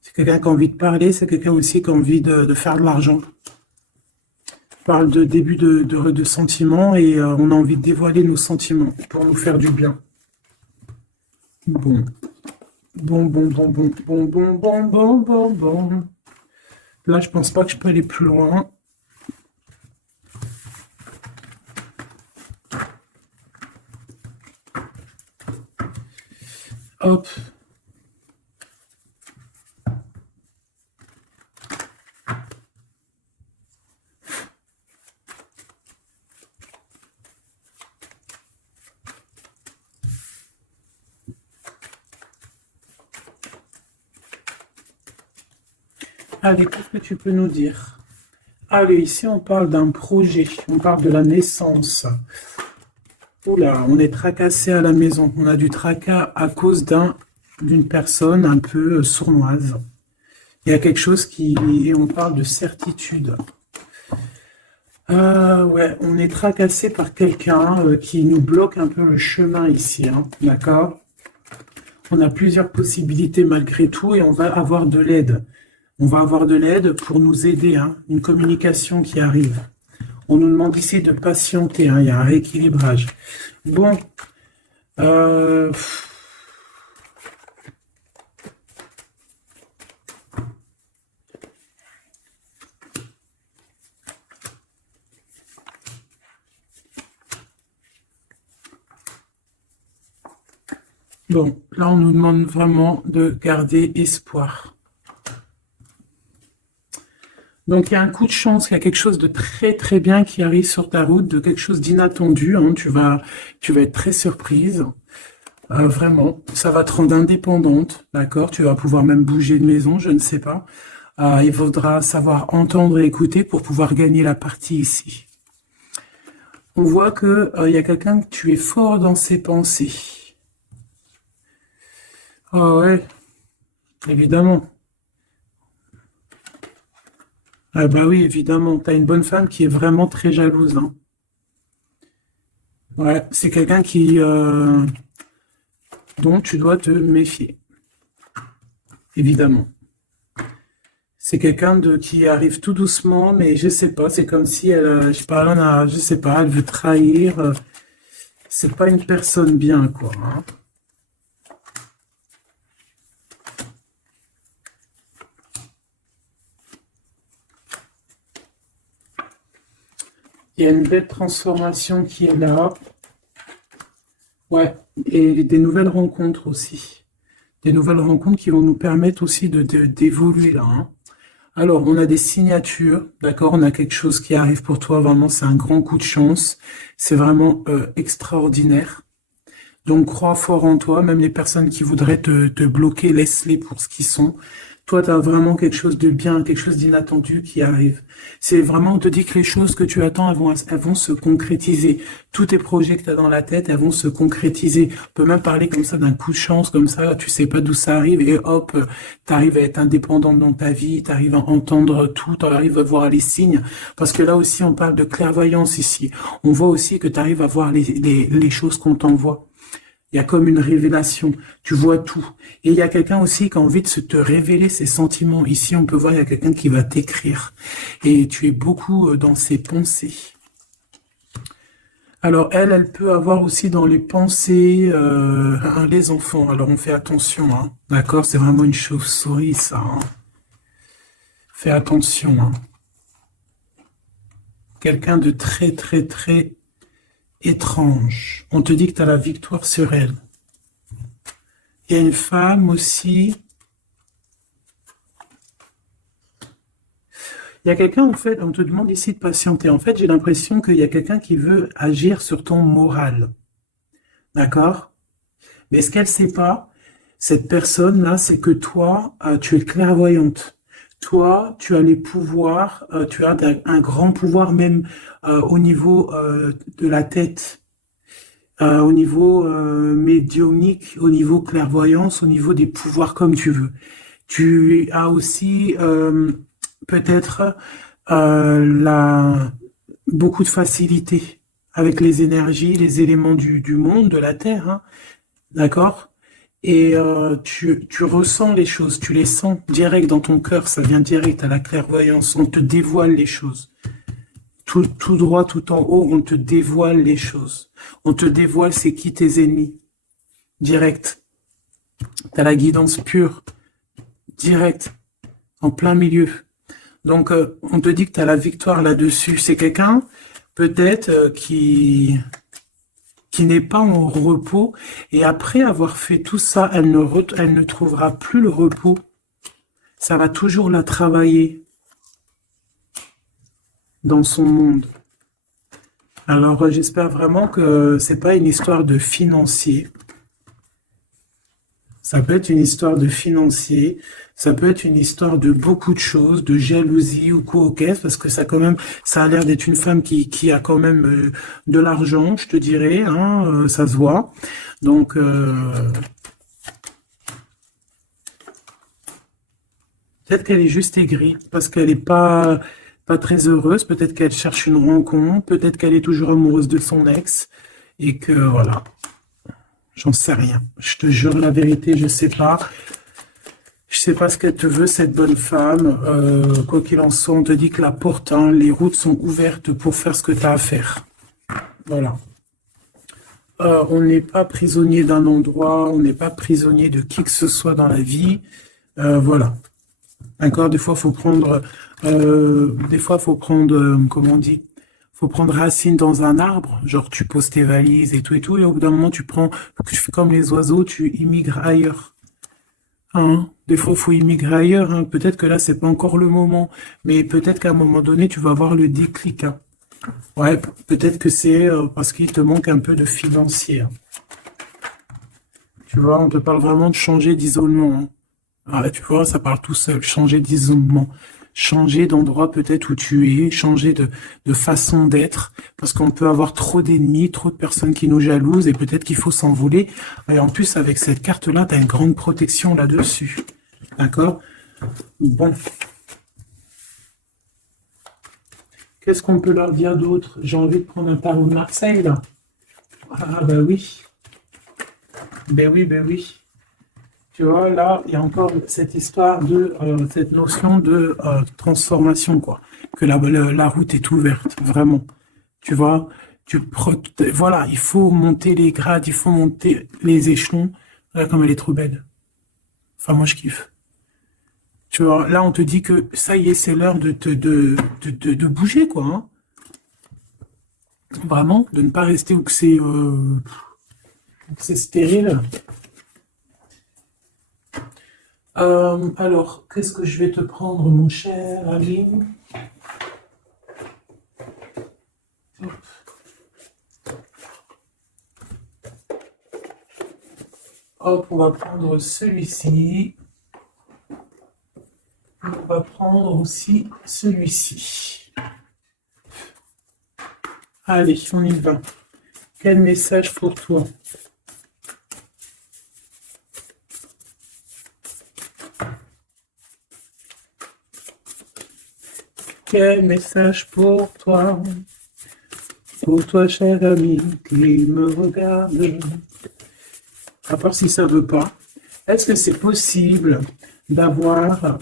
C'est quelqu'un qui a envie de parler, c'est quelqu'un aussi qui a envie de faire de l'argent. Parle de début de sentiments et on a envie de dévoiler nos sentiments pour nous faire du bien. Bon. Bon. Là, je pense pas que je peux aller plus loin. Hop. Allez, qu'est-ce que tu peux nous dire? Allez, ici, on parle d'un projet. On parle de la naissance. Oula, on est tracassé à la maison. On a du tracas à cause d'un d'une personne un peu sournoise. Il y a quelque chose qui... Et on parle de certitude. Ouais, on est tracassé par quelqu'un qui nous bloque un peu le chemin ici, hein, d'accord? On a plusieurs possibilités malgré tout et on va avoir de l'aide. On va avoir de l'aide pour nous aider, hein, une communication qui arrive. On nous demande ici de patienter, hein, il y a un rééquilibrage. Bon, euh, bon, là on nous demande vraiment de garder espoir. Donc il y a un coup de chance, il y a quelque chose de très très bien qui arrive sur ta route, de quelque chose d'inattendu, hein, tu vas être très surprise. Vraiment, ça va te rendre indépendante, d'accord? Tu vas pouvoir même bouger de maison, je ne sais pas. Il faudra savoir entendre et écouter pour pouvoir gagner la partie ici. On voit que il y a quelqu'un que tu es fort dans ses pensées. Ah ouais, évidemment. Ah bah oui, évidemment. T'as une bonne femme qui est vraiment très jalouse, hein. Ouais, c'est quelqu'un dont tu dois te méfier, évidemment. C'est quelqu'un qui arrive tout doucement, mais je sais pas, c'est comme si elle, je sais pas, je sais pas, elle veut trahir. C'est pas une personne bien, quoi, hein. Il y a une belle transformation qui est là. Ouais, et des nouvelles rencontres aussi. Des nouvelles rencontres qui vont nous permettre aussi d'évoluer là, hein. Alors, on a des signatures, d'accord? On a quelque chose qui arrive pour toi, vraiment, c'est un grand coup de chance. C'est vraiment extraordinaire. Donc, crois fort en toi, même les personnes qui voudraient te bloquer, laisse-les pour ce qu'ils sont. Toi, tu as vraiment quelque chose de bien, quelque chose d'inattendu qui arrive. C'est vraiment, on te dit que les choses que tu attends, elles vont se concrétiser. Tous tes projets que tu as dans la tête, elles vont se concrétiser. On peut même parler comme ça d'un coup de chance, comme ça, tu sais pas d'où ça arrive, et hop, tu arrives à être indépendante dans ta vie, tu arrives à entendre tout, tu arrives à voir les signes. Parce que là aussi, on parle de clairvoyance ici. On voit aussi que tu arrives à voir les choses qu'on t'envoie. Il y a comme une révélation, tu vois tout. Et il y a quelqu'un aussi qui a envie de te révéler ses sentiments. Ici, on peut voir, il y a quelqu'un qui va t'écrire. Et tu es beaucoup dans ses pensées. Alors, elle peut avoir aussi dans les pensées les enfants. Alors, on fait attention, hein. D'accord? C'est vraiment une chauve-souris, ça, hein. Fais attention, hein. Quelqu'un de très, très, très étrange. On te dit que tu as la victoire sur elle. Il y a une femme aussi. Il y a quelqu'un, en fait, on te demande ici de patienter. En fait, j'ai l'impression qu'il y a quelqu'un qui veut agir sur ton moral. D'accord? Mais ce qu'elle ne sait pas, cette personne-là, c'est que toi, tu es clairvoyante. Toi, tu as les pouvoirs, tu as un grand pouvoir même au niveau de la tête, au niveau médiumnique, au niveau clairvoyance, au niveau des pouvoirs comme tu veux. Tu as aussi peut-être beaucoup de facilité avec les énergies, les éléments du monde, de la Terre, hein, d'accord? Et tu ressens les choses, tu les sens direct dans ton cœur, ça vient direct à la clairvoyance, on te dévoile les choses. Tout droit, tout en haut, on te dévoile les choses. On te dévoile c'est qui tes ennemis. Direct. Tu as la guidance pure. Direct. En plein milieu. Donc, on te dit que tu as la victoire là-dessus. C'est quelqu'un, peut-être, qui n'est pas en repos. Et après avoir fait tout ça, elle ne trouvera plus le repos. Ça va toujours la travailler dans son monde. Alors, j'espère vraiment que c'est pas une histoire de financier. Ça peut être une histoire de financier, ça peut être une histoire de beaucoup de choses, de jalousie ou quoi au caisse, parce que ça a l'air d'être une femme qui a quand même de l'argent, je te dirais, hein, ça se voit. Donc, Peut-être qu'elle est juste aigrie parce qu'elle n'est pas très heureuse. Peut-être qu'elle cherche une rencontre. Peut-être qu'elle est toujours amoureuse de son ex. Et que voilà, j'en sais rien. Je te jure la vérité, je sais pas. Je sais pas ce qu'elle te veut, cette bonne femme. Quoi qu'il en soit, on te dit que la porte, hein, les routes sont ouvertes pour faire ce que tu as à faire. Voilà. On n'est pas prisonnier d'un endroit, on n'est pas prisonnier de qui que ce soit dans la vie. Voilà. D'accord? Des fois, faut prendre, comment on dit? Faut prendre racine dans un arbre. Genre, tu poses tes valises et tout, et au bout d'un moment, tu fais comme les oiseaux, tu immigres ailleurs. Hein? Des fois, il faut immigrer ailleurs. Hein. Peut-être que là, c'est pas encore le moment, mais peut-être qu'à un moment donné, tu vas avoir le déclic. Hein. Ouais, peut-être que c'est parce qu'il te manque un peu de financier. Hein. Tu vois, on te parle vraiment de changer d'isolement. Hein. Ah, tu vois, ça parle tout seul. Changer d'isolement. Changer d'endroit peut-être où tu es. Changer de façon d'être. Parce qu'on peut avoir trop d'ennemis, trop de personnes qui nous jalousent et peut-être qu'il faut s'envoler. Et en plus, avec cette carte-là, tu as une grande protection là-dessus. D'accord? Bon. Qu'est-ce qu'on peut leur dire d'autre? J'ai envie de prendre un tarot de Marseille, là. Ah, ben oui. Ben oui, ben oui. Tu vois, là, il y a encore cette histoire cette notion de transformation, quoi. Que la route est ouverte, vraiment. Tu vois, voilà, il faut monter les grades, il faut monter les échelons. Regarde comme elle est trop belle. Enfin, moi, je kiffe. Tu vois, là, on te dit que ça y est, c'est l'heure de bouger, quoi. Hein. Vraiment, de ne pas rester où que c'est stérile. Alors, qu'est-ce que je vais te prendre, mon cher ami? Hop, on va prendre celui-ci. On va prendre aussi celui-ci. Allez, on y va. Quel message pour toi? Quel message pour toi? Pour toi, cher ami, qui me regarde. À part si ça veut pas. Est-ce que c'est possible d'avoir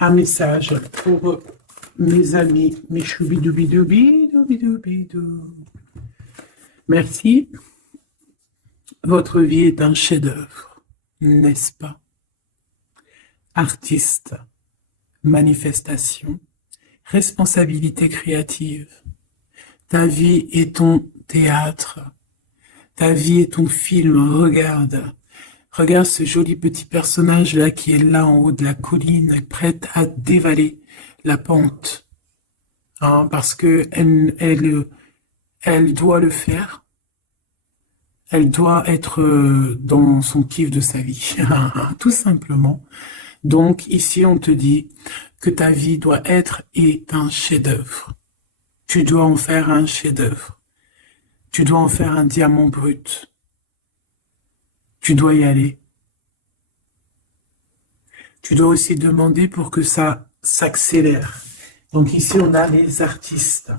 un message pour mes amis, mes choubidoubidoubidoubidoubidoubidou. Merci. Votre vie est un chef-d'œuvre, n'est-ce pas? Artiste, manifestation, responsabilité créative. Ta vie est ton théâtre. Ta vie est ton film. Regarde. Regarde ce joli petit personnage-là qui est là en haut de la colline, prête à dévaler la pente. Hein, parce que elle doit le faire. Elle doit être dans son kiff de sa vie. Tout simplement. Donc, ici, on te dit que ta vie doit être un chef-d'œuvre. Tu dois en faire un chef-d'œuvre. Tu dois en faire un diamant brut. Tu dois y aller. Tu dois aussi demander pour que ça s'accélère. Donc ici, on a les artistes.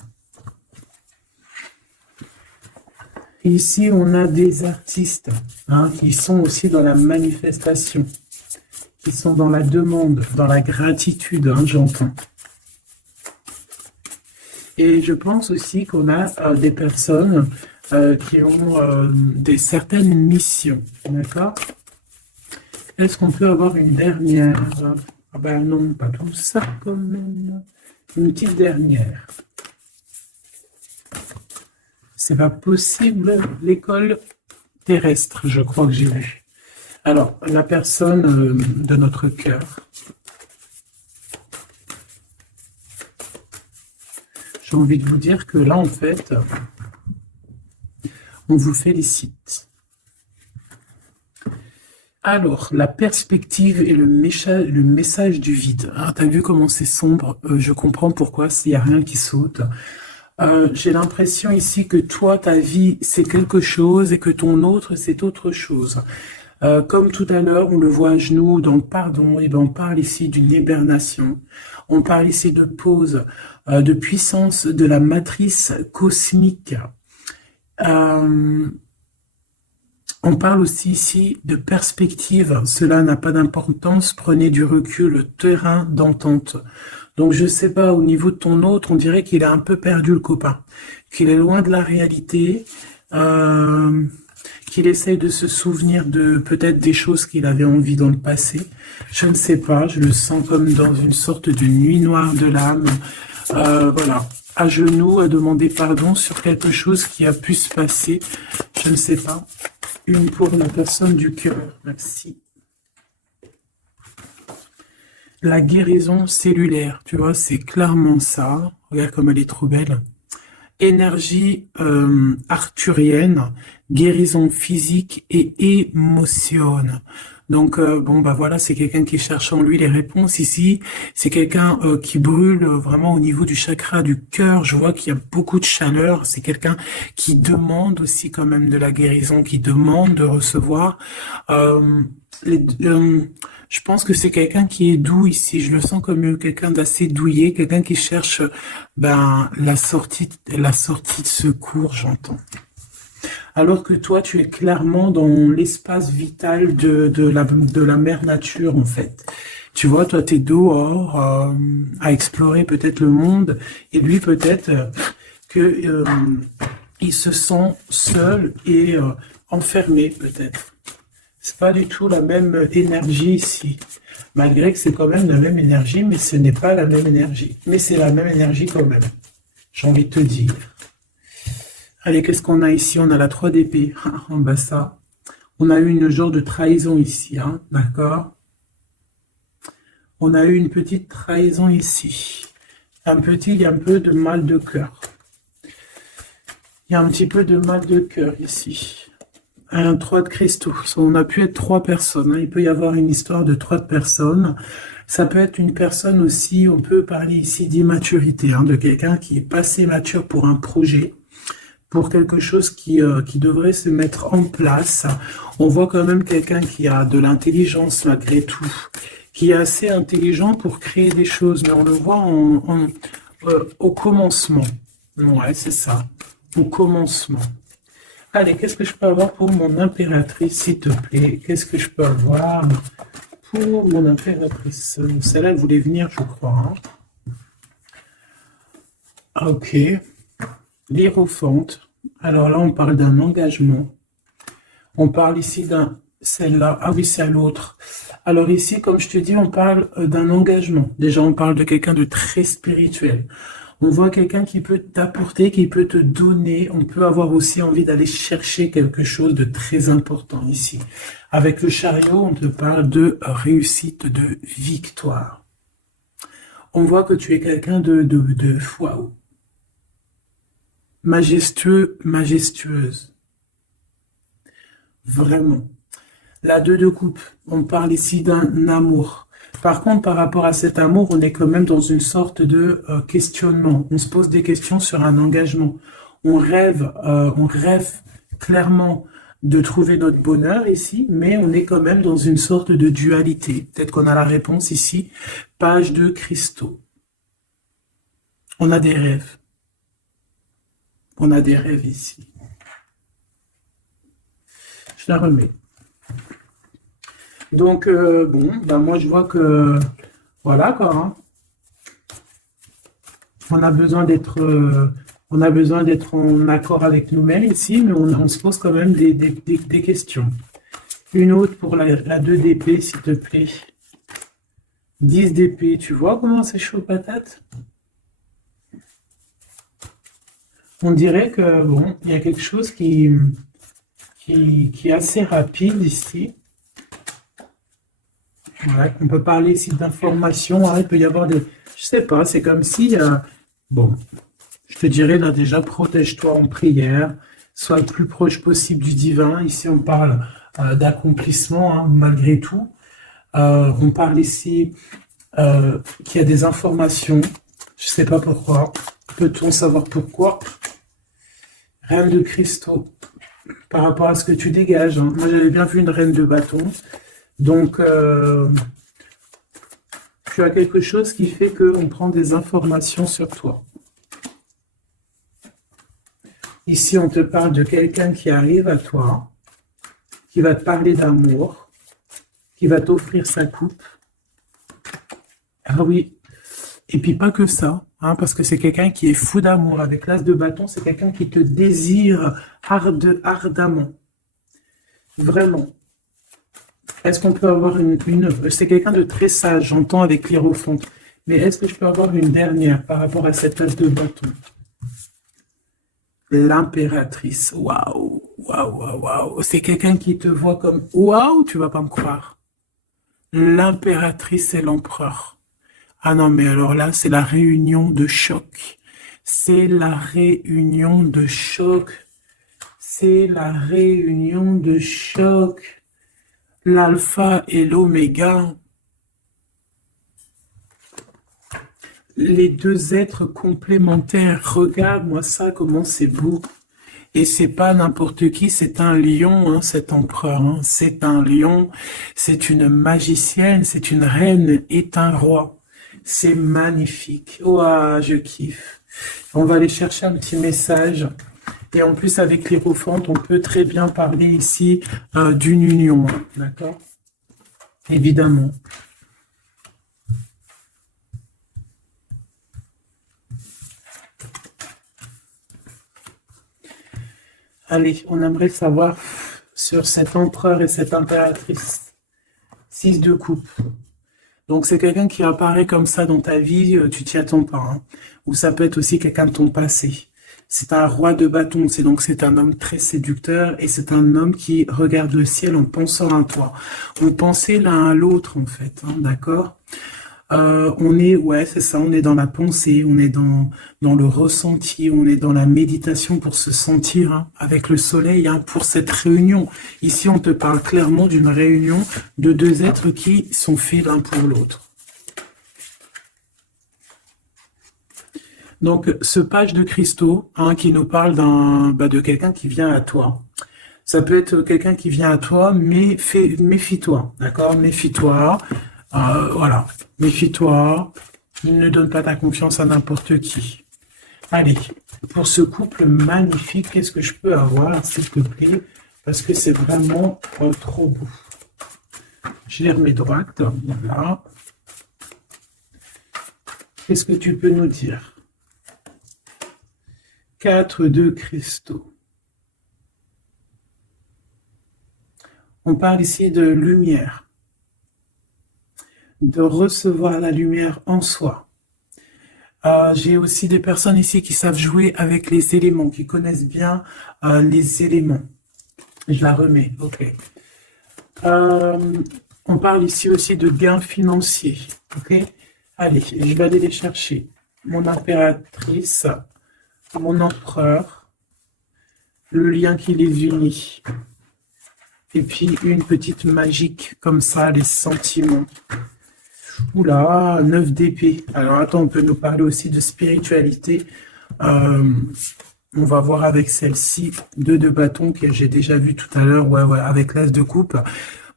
Ici, on a des artistes qui sont aussi dans la manifestation, qui sont dans la demande, dans la gratitude, j'entends. Et je pense aussi qu'on a des personnes qui ont certaines missions, d'accord? Est-ce qu'on peut avoir une dernière? Ah ben non, pas tout ça quand même. Une petite dernière. C'est pas possible, l'école terrestre, je crois que j'ai vu. Alors, la personne de notre cœur. J'ai envie de vous dire que là, en fait, on vous félicite. Alors, la perspective et le message du vide. Ah, t'as vu comment c'est sombre? Je comprends pourquoi s'il n'y a rien qui saute. J'ai l'impression ici que toi, ta vie, c'est quelque chose et que ton autre, c'est autre chose. Comme tout à l'heure, on le voit à genoux dans le pardon, et ben on parle ici d'une hibernation. On parle ici de pause, de puissance de la matrice cosmique. Euh, on parle aussi ici de perspective. Cela n'a pas d'importance. Prenez du recul, terrain d'entente. Donc je sais pas, au niveau de ton autre, on dirait qu'il a un peu perdu le copain, qu'il est loin de la réalité. Euh, qu'il essaye de se souvenir de peut-être des choses qu'il avait envie dans le passé. Je ne sais pas, je le sens comme dans une sorte de nuit noire de l'âme. Voilà, à genoux, à demander pardon sur quelque chose qui a pu se passer. Je ne sais pas. Une pour la personne du cœur. Merci. La guérison cellulaire, tu vois, c'est clairement ça. Regarde comme elle est trop belle. Énergie arthurienne, guérison physique et émotion. Donc bon bah voilà, c'est quelqu'un qui cherche en lui les réponses ici. C'est quelqu'un qui brûle vraiment au niveau du chakra du cœur. Je vois qu'il y a beaucoup de chaleur. C'est quelqu'un qui demande aussi quand même de la guérison, qui demande de recevoir. Les, euh, je pense que c'est quelqu'un qui est doux ici. Je le sens comme quelqu'un d'assez douillet, quelqu'un qui cherche ben la sortie de secours, j'entends. Alors que toi, tu es clairement dans l'espace vital de la mère nature, en fait. Tu vois, toi, tu es dehors à explorer peut-être le monde, et lui, peut-être que il se sent seul et enfermé, peut-être. C'est pas du tout la même énergie ici. Malgré que c'est quand même la même énergie, mais ce n'est pas la même énergie. Mais c'est la même énergie quand même. J'ai envie de te dire. Allez, qu'est-ce qu'on a ici? On a la 3 d'épée. En bas ça. On a eu une genre de trahison ici, hein, d'accord? On a eu une petite trahison ici. Il y a un peu de mal de cœur. Il y a un petit peu de mal de cœur ici. Un 3 de cristaux. On a pu être 3 personnes. Hein. Il peut y avoir une histoire de 3 personnes. Ça peut être une personne aussi, on peut parler ici d'immaturité, hein, de quelqu'un qui est passé mature pour un projet, pour quelque chose qui devrait se mettre en place. On voit quand même quelqu'un qui a de l'intelligence malgré tout, qui est assez intelligent pour créer des choses, mais on le voit au commencement. Ouais, c'est ça, au commencement. Allez, qu'est-ce que je peux avoir pour mon impératrice, s'il te plaît? Qu'est-ce que je peux avoir pour mon impératrice? Celle-là, elle voulait venir, je crois. Hein. Ok. L'Hiérophante. Alors là, on parle d'un engagement. On parle ici d'un... Celle-là. Ah oui, c'est l'autre. Alors ici, comme je te dis, on parle d'un engagement. Déjà, on parle de quelqu'un de très spirituel. On voit quelqu'un qui peut t'apporter, qui peut te donner. On peut avoir aussi envie d'aller chercher quelque chose de très important ici. Avec le chariot, on te parle de réussite, de victoire. On voit que tu es quelqu'un de waouh. Majestueux, majestueuse. Vraiment. La 2 de coupe, on parle ici d'un amour. Par contre, par rapport à cet amour, on est quand même dans une sorte de questionnement. On se pose des questions sur un engagement. On rêve clairement de trouver notre bonheur ici, mais on est quand même dans une sorte de dualité. Peut-être qu'on a la réponse ici. Page de cristaux. On a des rêves. On a des rêves ici. Je la remets. Donc, bon, ben moi je vois que, voilà quoi, hein. On a besoin d'être en accord avec nous-mêmes ici, mais on se pose quand même des questions. Une autre pour la 2 d'épée, s'il te plaît. 10 d'épée, tu vois comment c'est chaud patate? On dirait que, bon, il y a quelque chose qui est assez rapide ici. Ouais, on peut parler ici d'informations. Hein, il peut y avoir des... Je sais pas, c'est comme si... bon, je te dirais là déjà, protège-toi en prière. Sois le plus proche possible du divin. Ici, on parle d'accomplissement, hein, malgré tout. On parle ici qu'il y a des informations. Je sais pas pourquoi. Peut-on savoir pourquoi? Reine de cristaux. par rapport à ce que tu dégages, hein. Moi, j'avais bien vu une reine de bâton. Donc, tu as quelque chose qui fait qu'on prend des informations sur toi. Ici, on te parle de quelqu'un qui arrive à toi, qui va te parler d'amour, qui va t'offrir sa coupe. Ah oui, et puis pas que ça, hein, parce que c'est quelqu'un qui est fou d'amour. Avec l'as de bâton, c'est quelqu'un qui te désire ardemment. Vraiment. Est-ce qu'on peut avoir C'est quelqu'un de très sage, j'entends avec l'hiérophante. Mais est-ce que je peux avoir une dernière par rapport à cette as de bâton? L'impératrice. Waouh, waouh, waouh, waouh. C'est quelqu'un qui te voit comme waouh, tu vas pas me croire. L'impératrice et l'empereur. Ah non, mais alors là, c'est la réunion de choc. C'est la réunion de choc. C'est la réunion de choc. L'alpha et l'oméga. Les deux êtres complémentaires. Regarde-moi ça, comment c'est beau. Et c'est pas n'importe qui, c'est un lion, hein, cet empereur. Hein. C'est un lion, c'est une magicienne, c'est une reine et un roi. C'est magnifique. Ouah, je kiffe. On va aller chercher un petit message. Et en plus, avec l'hiérophante, on peut très bien parler ici d'une union. Hein, d'accord? Évidemment. Allez, on aimerait savoir sur cet empereur et cette impératrice. 6 de coupe. Donc c'est quelqu'un qui apparaît comme ça dans ta vie, tu t'y attends pas. Hein. Ou ça peut être aussi quelqu'un de ton passé. C'est un roi de bâton, c'est un homme très séducteur et c'est un homme qui regarde le ciel en pensant à toi. On pensait l'un à l'autre en fait, hein, d'accord? Ouais, c'est ça, on est dans la pensée, on est dans le ressenti, on est dans la méditation pour se sentir hein, avec le soleil hein, pour cette réunion. Ici, on te parle clairement d'une réunion de deux êtres qui sont faits l'un pour l'autre. Donc, ce page de cristaux hein, qui nous parle de quelqu'un qui vient à toi. Ça peut être quelqu'un qui vient à toi, mais méfie-toi, d'accord? Méfie-toi. Voilà, méfie-toi, ne donne pas ta confiance à n'importe qui. Allez, pour ce couple magnifique, qu'est-ce que je peux avoir, s'il te plaît? Parce que c'est vraiment trop beau. Je les remets droite, voilà. Qu'est-ce que tu peux nous dire? 4 de cristaux. On parle ici de lumière. De recevoir la lumière en soi. J'ai aussi des personnes ici qui savent jouer avec les éléments, qui connaissent bien les éléments. Je la remets, ok. On parle ici aussi de gains financiers, ok. Allez, je vais aller les chercher. Mon impératrice, mon empereur, le lien qui les unit. Et puis une petite magique comme ça, les sentiments. Oula, 9 d'épée. Alors attends, on peut nous parler aussi de spiritualité. On va voir avec celle-ci, 2 de bâton que j'ai déjà vu tout à l'heure, ouais, avec l'as de coupe.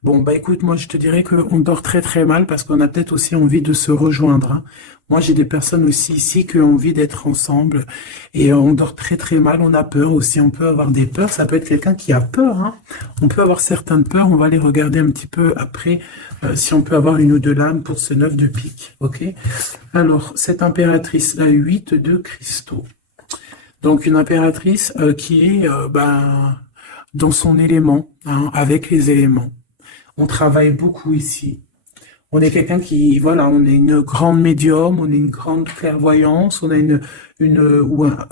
Bon, bah écoute, moi je te dirais qu'on dort très très mal parce qu'on a peut-être aussi envie de se rejoindre. Hein. Moi j'ai des personnes aussi ici qui ont envie d'être ensemble et on dort très très mal, on a peur aussi, on peut avoir des peurs, ça peut être quelqu'un qui a peur. Hein. On peut avoir certaines peurs, on va les regarder un petit peu après si on peut avoir une ou deux lames pour ce 9 de pique. Ok. Alors, cette impératrice, la 8 de cristaux. Donc une impératrice qui est dans son élément, hein, avec les éléments. On travaille beaucoup ici. On est quelqu'un qui, voilà, on est une grande médium, on est une grande clairvoyance, on a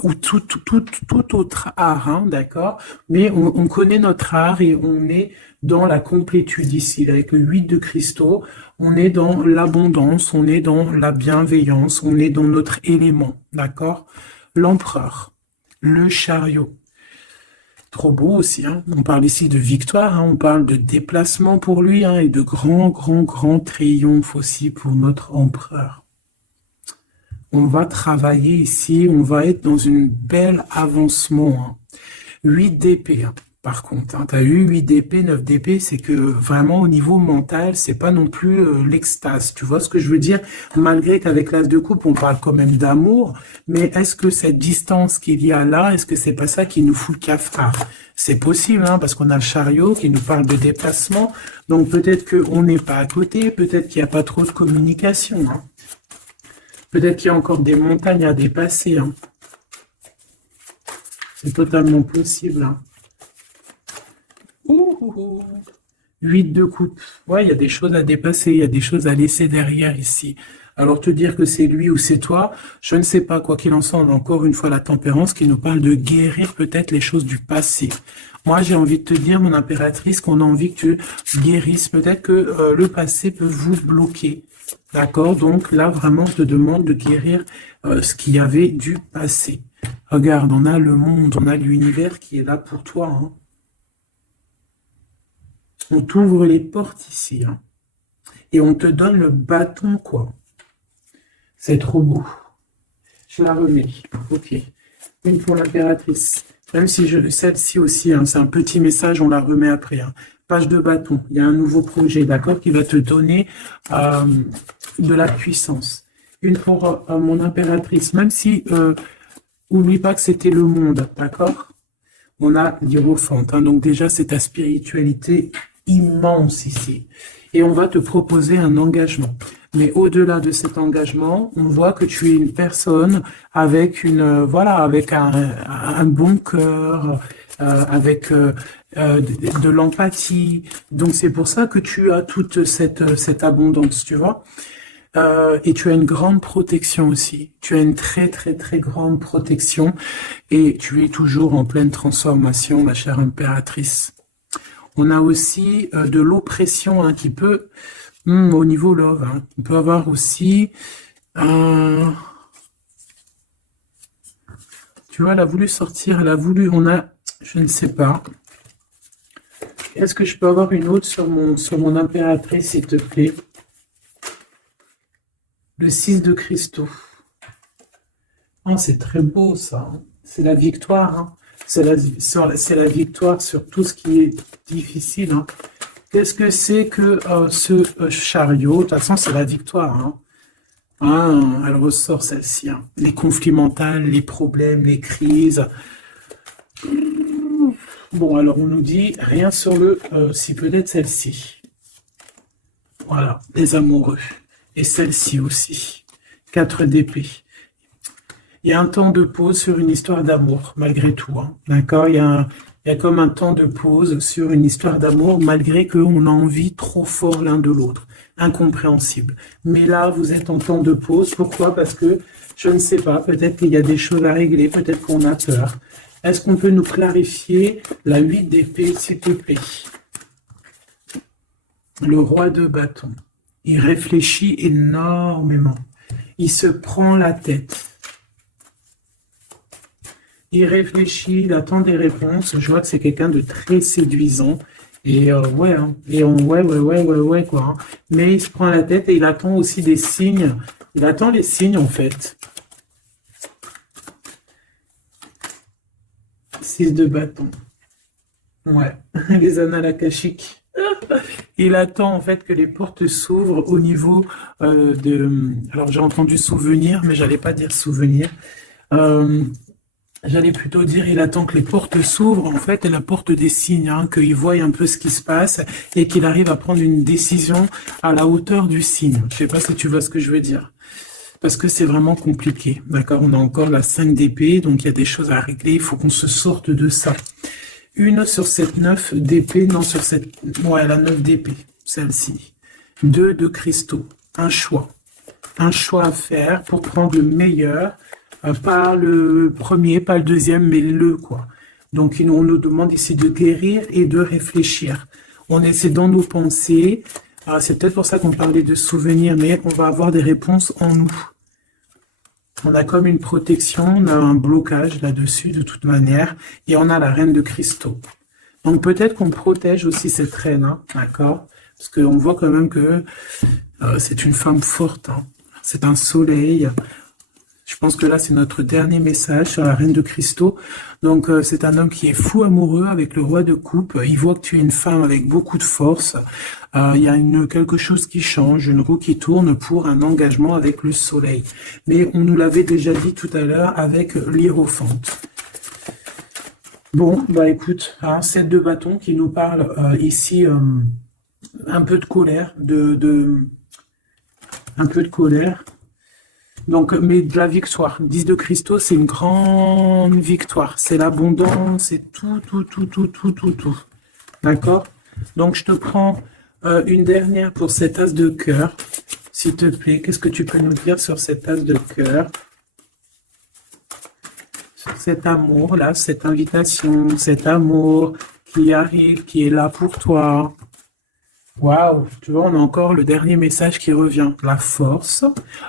ou tout autre art, hein, d'accord. Mais on connaît notre art et on est dans la complétude ici. Avec le 8 de cristaux, on est dans l'abondance, on est dans la bienveillance, on est dans notre élément, d'accord. L'empereur, le chariot. Trop beau aussi, hein. On parle ici de victoire, hein. On parle de déplacement pour lui hein, et de grand triomphe aussi pour notre empereur. On va travailler ici, on va être dans une belle avancement. Hein. 8 d'épée. Hein. par contre. Tu as eu 8 d'épée, 9 d'épée, c'est que vraiment au niveau mental, c'est pas non plus l'extase. Tu vois ce que je veux dire? Malgré qu'avec l'as de coupe, on parle quand même d'amour, mais est-ce que cette distance qu'il y a là, est-ce que c'est pas ça qui nous fout le cafard? C'est possible, hein, parce qu'on a le chariot qui nous parle de déplacement, donc peut-être qu'on n'est pas à côté, peut-être qu'il n'y a pas trop de communication, hein. Peut-être qu'il y a encore des montagnes à dépasser, hein. C'est totalement possible, hein. 8 de coupe. Ouais, il y a des choses à dépasser, il y a des choses à laisser derrière ici. Alors te dire que c'est lui ou c'est toi, je ne sais pas. Quoi qu'il en soit, on a encore une fois la tempérance qui nous parle de guérir peut-être les choses du passé. Moi, j'ai envie de te dire, mon impératrice, qu'on a envie que tu guérisses. Peut-être que le passé peut vous bloquer. D'accord? Donc là, vraiment, je te demande de guérir ce qu'il y avait du passé. Regarde, on a le monde, on a l'univers qui est là pour toi, hein. On t'ouvre les portes ici, hein. Et on te donne le bâton, quoi. C'est trop beau. Je la remets. Ok. Une pour l'impératrice. Même si celle-ci aussi, hein, c'est un petit message, on la remet après, hein. Page de bâton. Il y a un nouveau projet, d'accord, qui va te donner de la puissance. Une pour mon impératrice. Même si, oublie pas que c'était le monde, d'accord? On a l'Hiérophante, hein, donc déjà c'est ta spiritualité immense ici. Et on va te proposer un engagement. Mais au-delà de cet engagement, on voit que tu es une personne avec avec un bon cœur, avec de l'empathie. Donc c'est pour ça que tu as toute cette abondance, tu vois. Et tu as une grande protection aussi. Tu as une très très très grande protection et tu es toujours en pleine transformation, ma chère impératrice. On a aussi de l'oppression, hein, qui peut, au niveau love, hein, on peut avoir aussi, tu vois, elle a voulu sortir, je ne sais pas. Est-ce que je peux avoir une autre sur mon impératrice, s'il te plaît? Le 6 de cristaux. Oh, c'est très beau, ça, hein. C'est la victoire, hein. C'est la victoire sur tout ce qui est difficile, hein. Qu'est-ce que c'est que ce chariot? De toute façon, c'est la victoire, hein. Ah, elle ressort celle-ci, hein. Les conflits mentaux, les problèmes, les crises. Bon, alors on nous dit rien sur si peut-être celle-ci. Voilà, les amoureux. Et celle-ci aussi. 4 d'épée. Il y a un temps de pause sur une histoire d'amour, malgré tout, hein. D'accord? Il y a comme un temps de pause sur une histoire d'amour, malgré qu'on a envie trop fort l'un de l'autre. Incompréhensible. Mais là, vous êtes en temps de pause. Pourquoi? Parce que, je ne sais pas, peut-être qu'il y a des choses à régler, peut-être qu'on a peur. Est-ce qu'on peut nous clarifier la 8 d'épée, s'il te plaît? Le roi de bâton. Il réfléchit énormément. Il se prend la tête. Il réfléchit, il attend des réponses. Je vois que c'est quelqu'un de très séduisant. Et ouais, hein. Ouais, quoi, hein. Mais il se prend la tête et il attend aussi des signes. Il attend les signes, en fait. 6 de bâton. Ouais, les annales akashiques. Il attend en fait que les portes s'ouvrent au niveau Alors j'ai entendu souvenir, mais j'allais pas dire souvenir. J'allais plutôt dire il attend que les portes s'ouvrent en fait et la porte des signes, hein, qu'il voie un peu ce qui se passe et qu'il arrive à prendre une décision à la hauteur du signe. Je sais pas si tu vois ce que je veux dire. Parce que c'est vraiment compliqué. D'accord, on a encore la 5 d'épée, donc il y a des choses à régler, il faut qu'on se sorte de ça. Une sur cette 9 d'épée, non sur cette... Ouais, la 9 d'épée, celle-ci. 2 de cristaux, un choix. Un choix à faire pour prendre le meilleur, pas le premier, pas le deuxième, mais le quoi. Donc on nous demande ici de guérir et de réfléchir. On essaie dans nos pensées, c'est peut-être pour ça qu'on parlait de souvenirs, mais on va avoir des réponses en nous. On a comme une protection, on a un blocage là-dessus de toute manière, et on a la reine de cristaux. Donc peut-être qu'on protège aussi cette reine, hein, d'accord? Parce qu'on voit quand même que c'est une femme forte, hein. C'est un soleil. Je pense que là, c'est notre dernier message sur la reine de cristaux. Donc, c'est un homme qui est fou amoureux avec le roi de coupe. Il voit que tu es une femme avec beaucoup de force. Il y a quelque chose qui change, une roue qui tourne pour un engagement avec le soleil. Mais on nous l'avait déjà dit tout à l'heure avec l'hiérophante. Bon, bah écoute, 7 de bâton qui nous parle ici un peu de colère, un peu de colère. Donc, mais de la victoire. 10 de cristaux, c'est une grande victoire. C'est l'abondance, c'est tout. D'accord? Donc, je te prends une dernière pour cet as de cœur. S'il te plaît, qu'est-ce que tu peux nous dire sur cet as de cœur? Sur cet amour, là, cette invitation, cet amour qui arrive, qui est là pour toi. Waouh, tu vois, on a encore le dernier message qui revient. La force,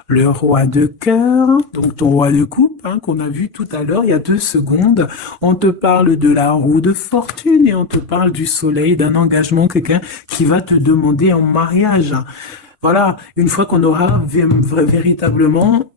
le roi de cœur, donc ton roi de coupe, qu'on a vu tout à l'heure, il y a 2 secondes. On te parle de la roue de fortune et on te parle du soleil, d'un engagement, quelqu'un qui va te demander en mariage. Voilà, une fois qu'on aura véritablement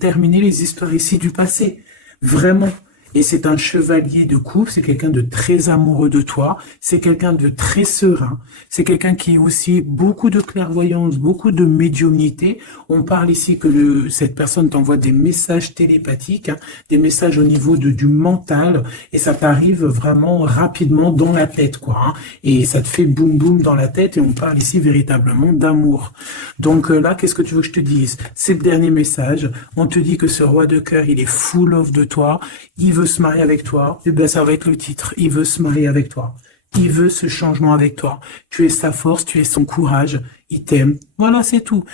terminé les histoires ici du passé. Vraiment. Et c'est un chevalier de coupe, c'est quelqu'un de très amoureux de toi, c'est quelqu'un de très serein, c'est quelqu'un qui a aussi beaucoup de clairvoyance, beaucoup de médiumnité. On parle ici que cette personne t'envoie des messages télépathiques, des messages au niveau du mental, et ça t'arrive vraiment rapidement dans la tête, quoi. Et ça te fait boum boum dans la tête, et on parle ici véritablement d'amour. Donc là, qu'est-ce que tu veux que je te dise? C'est le dernier message. On te dit que ce roi de cœur, il est full of de toi, il veut se marier avec toi, et bien ça va être le titre, il veut se marier avec toi, il veut ce changement avec toi, tu es sa force, tu es son courage, il t'aime, voilà c'est tout.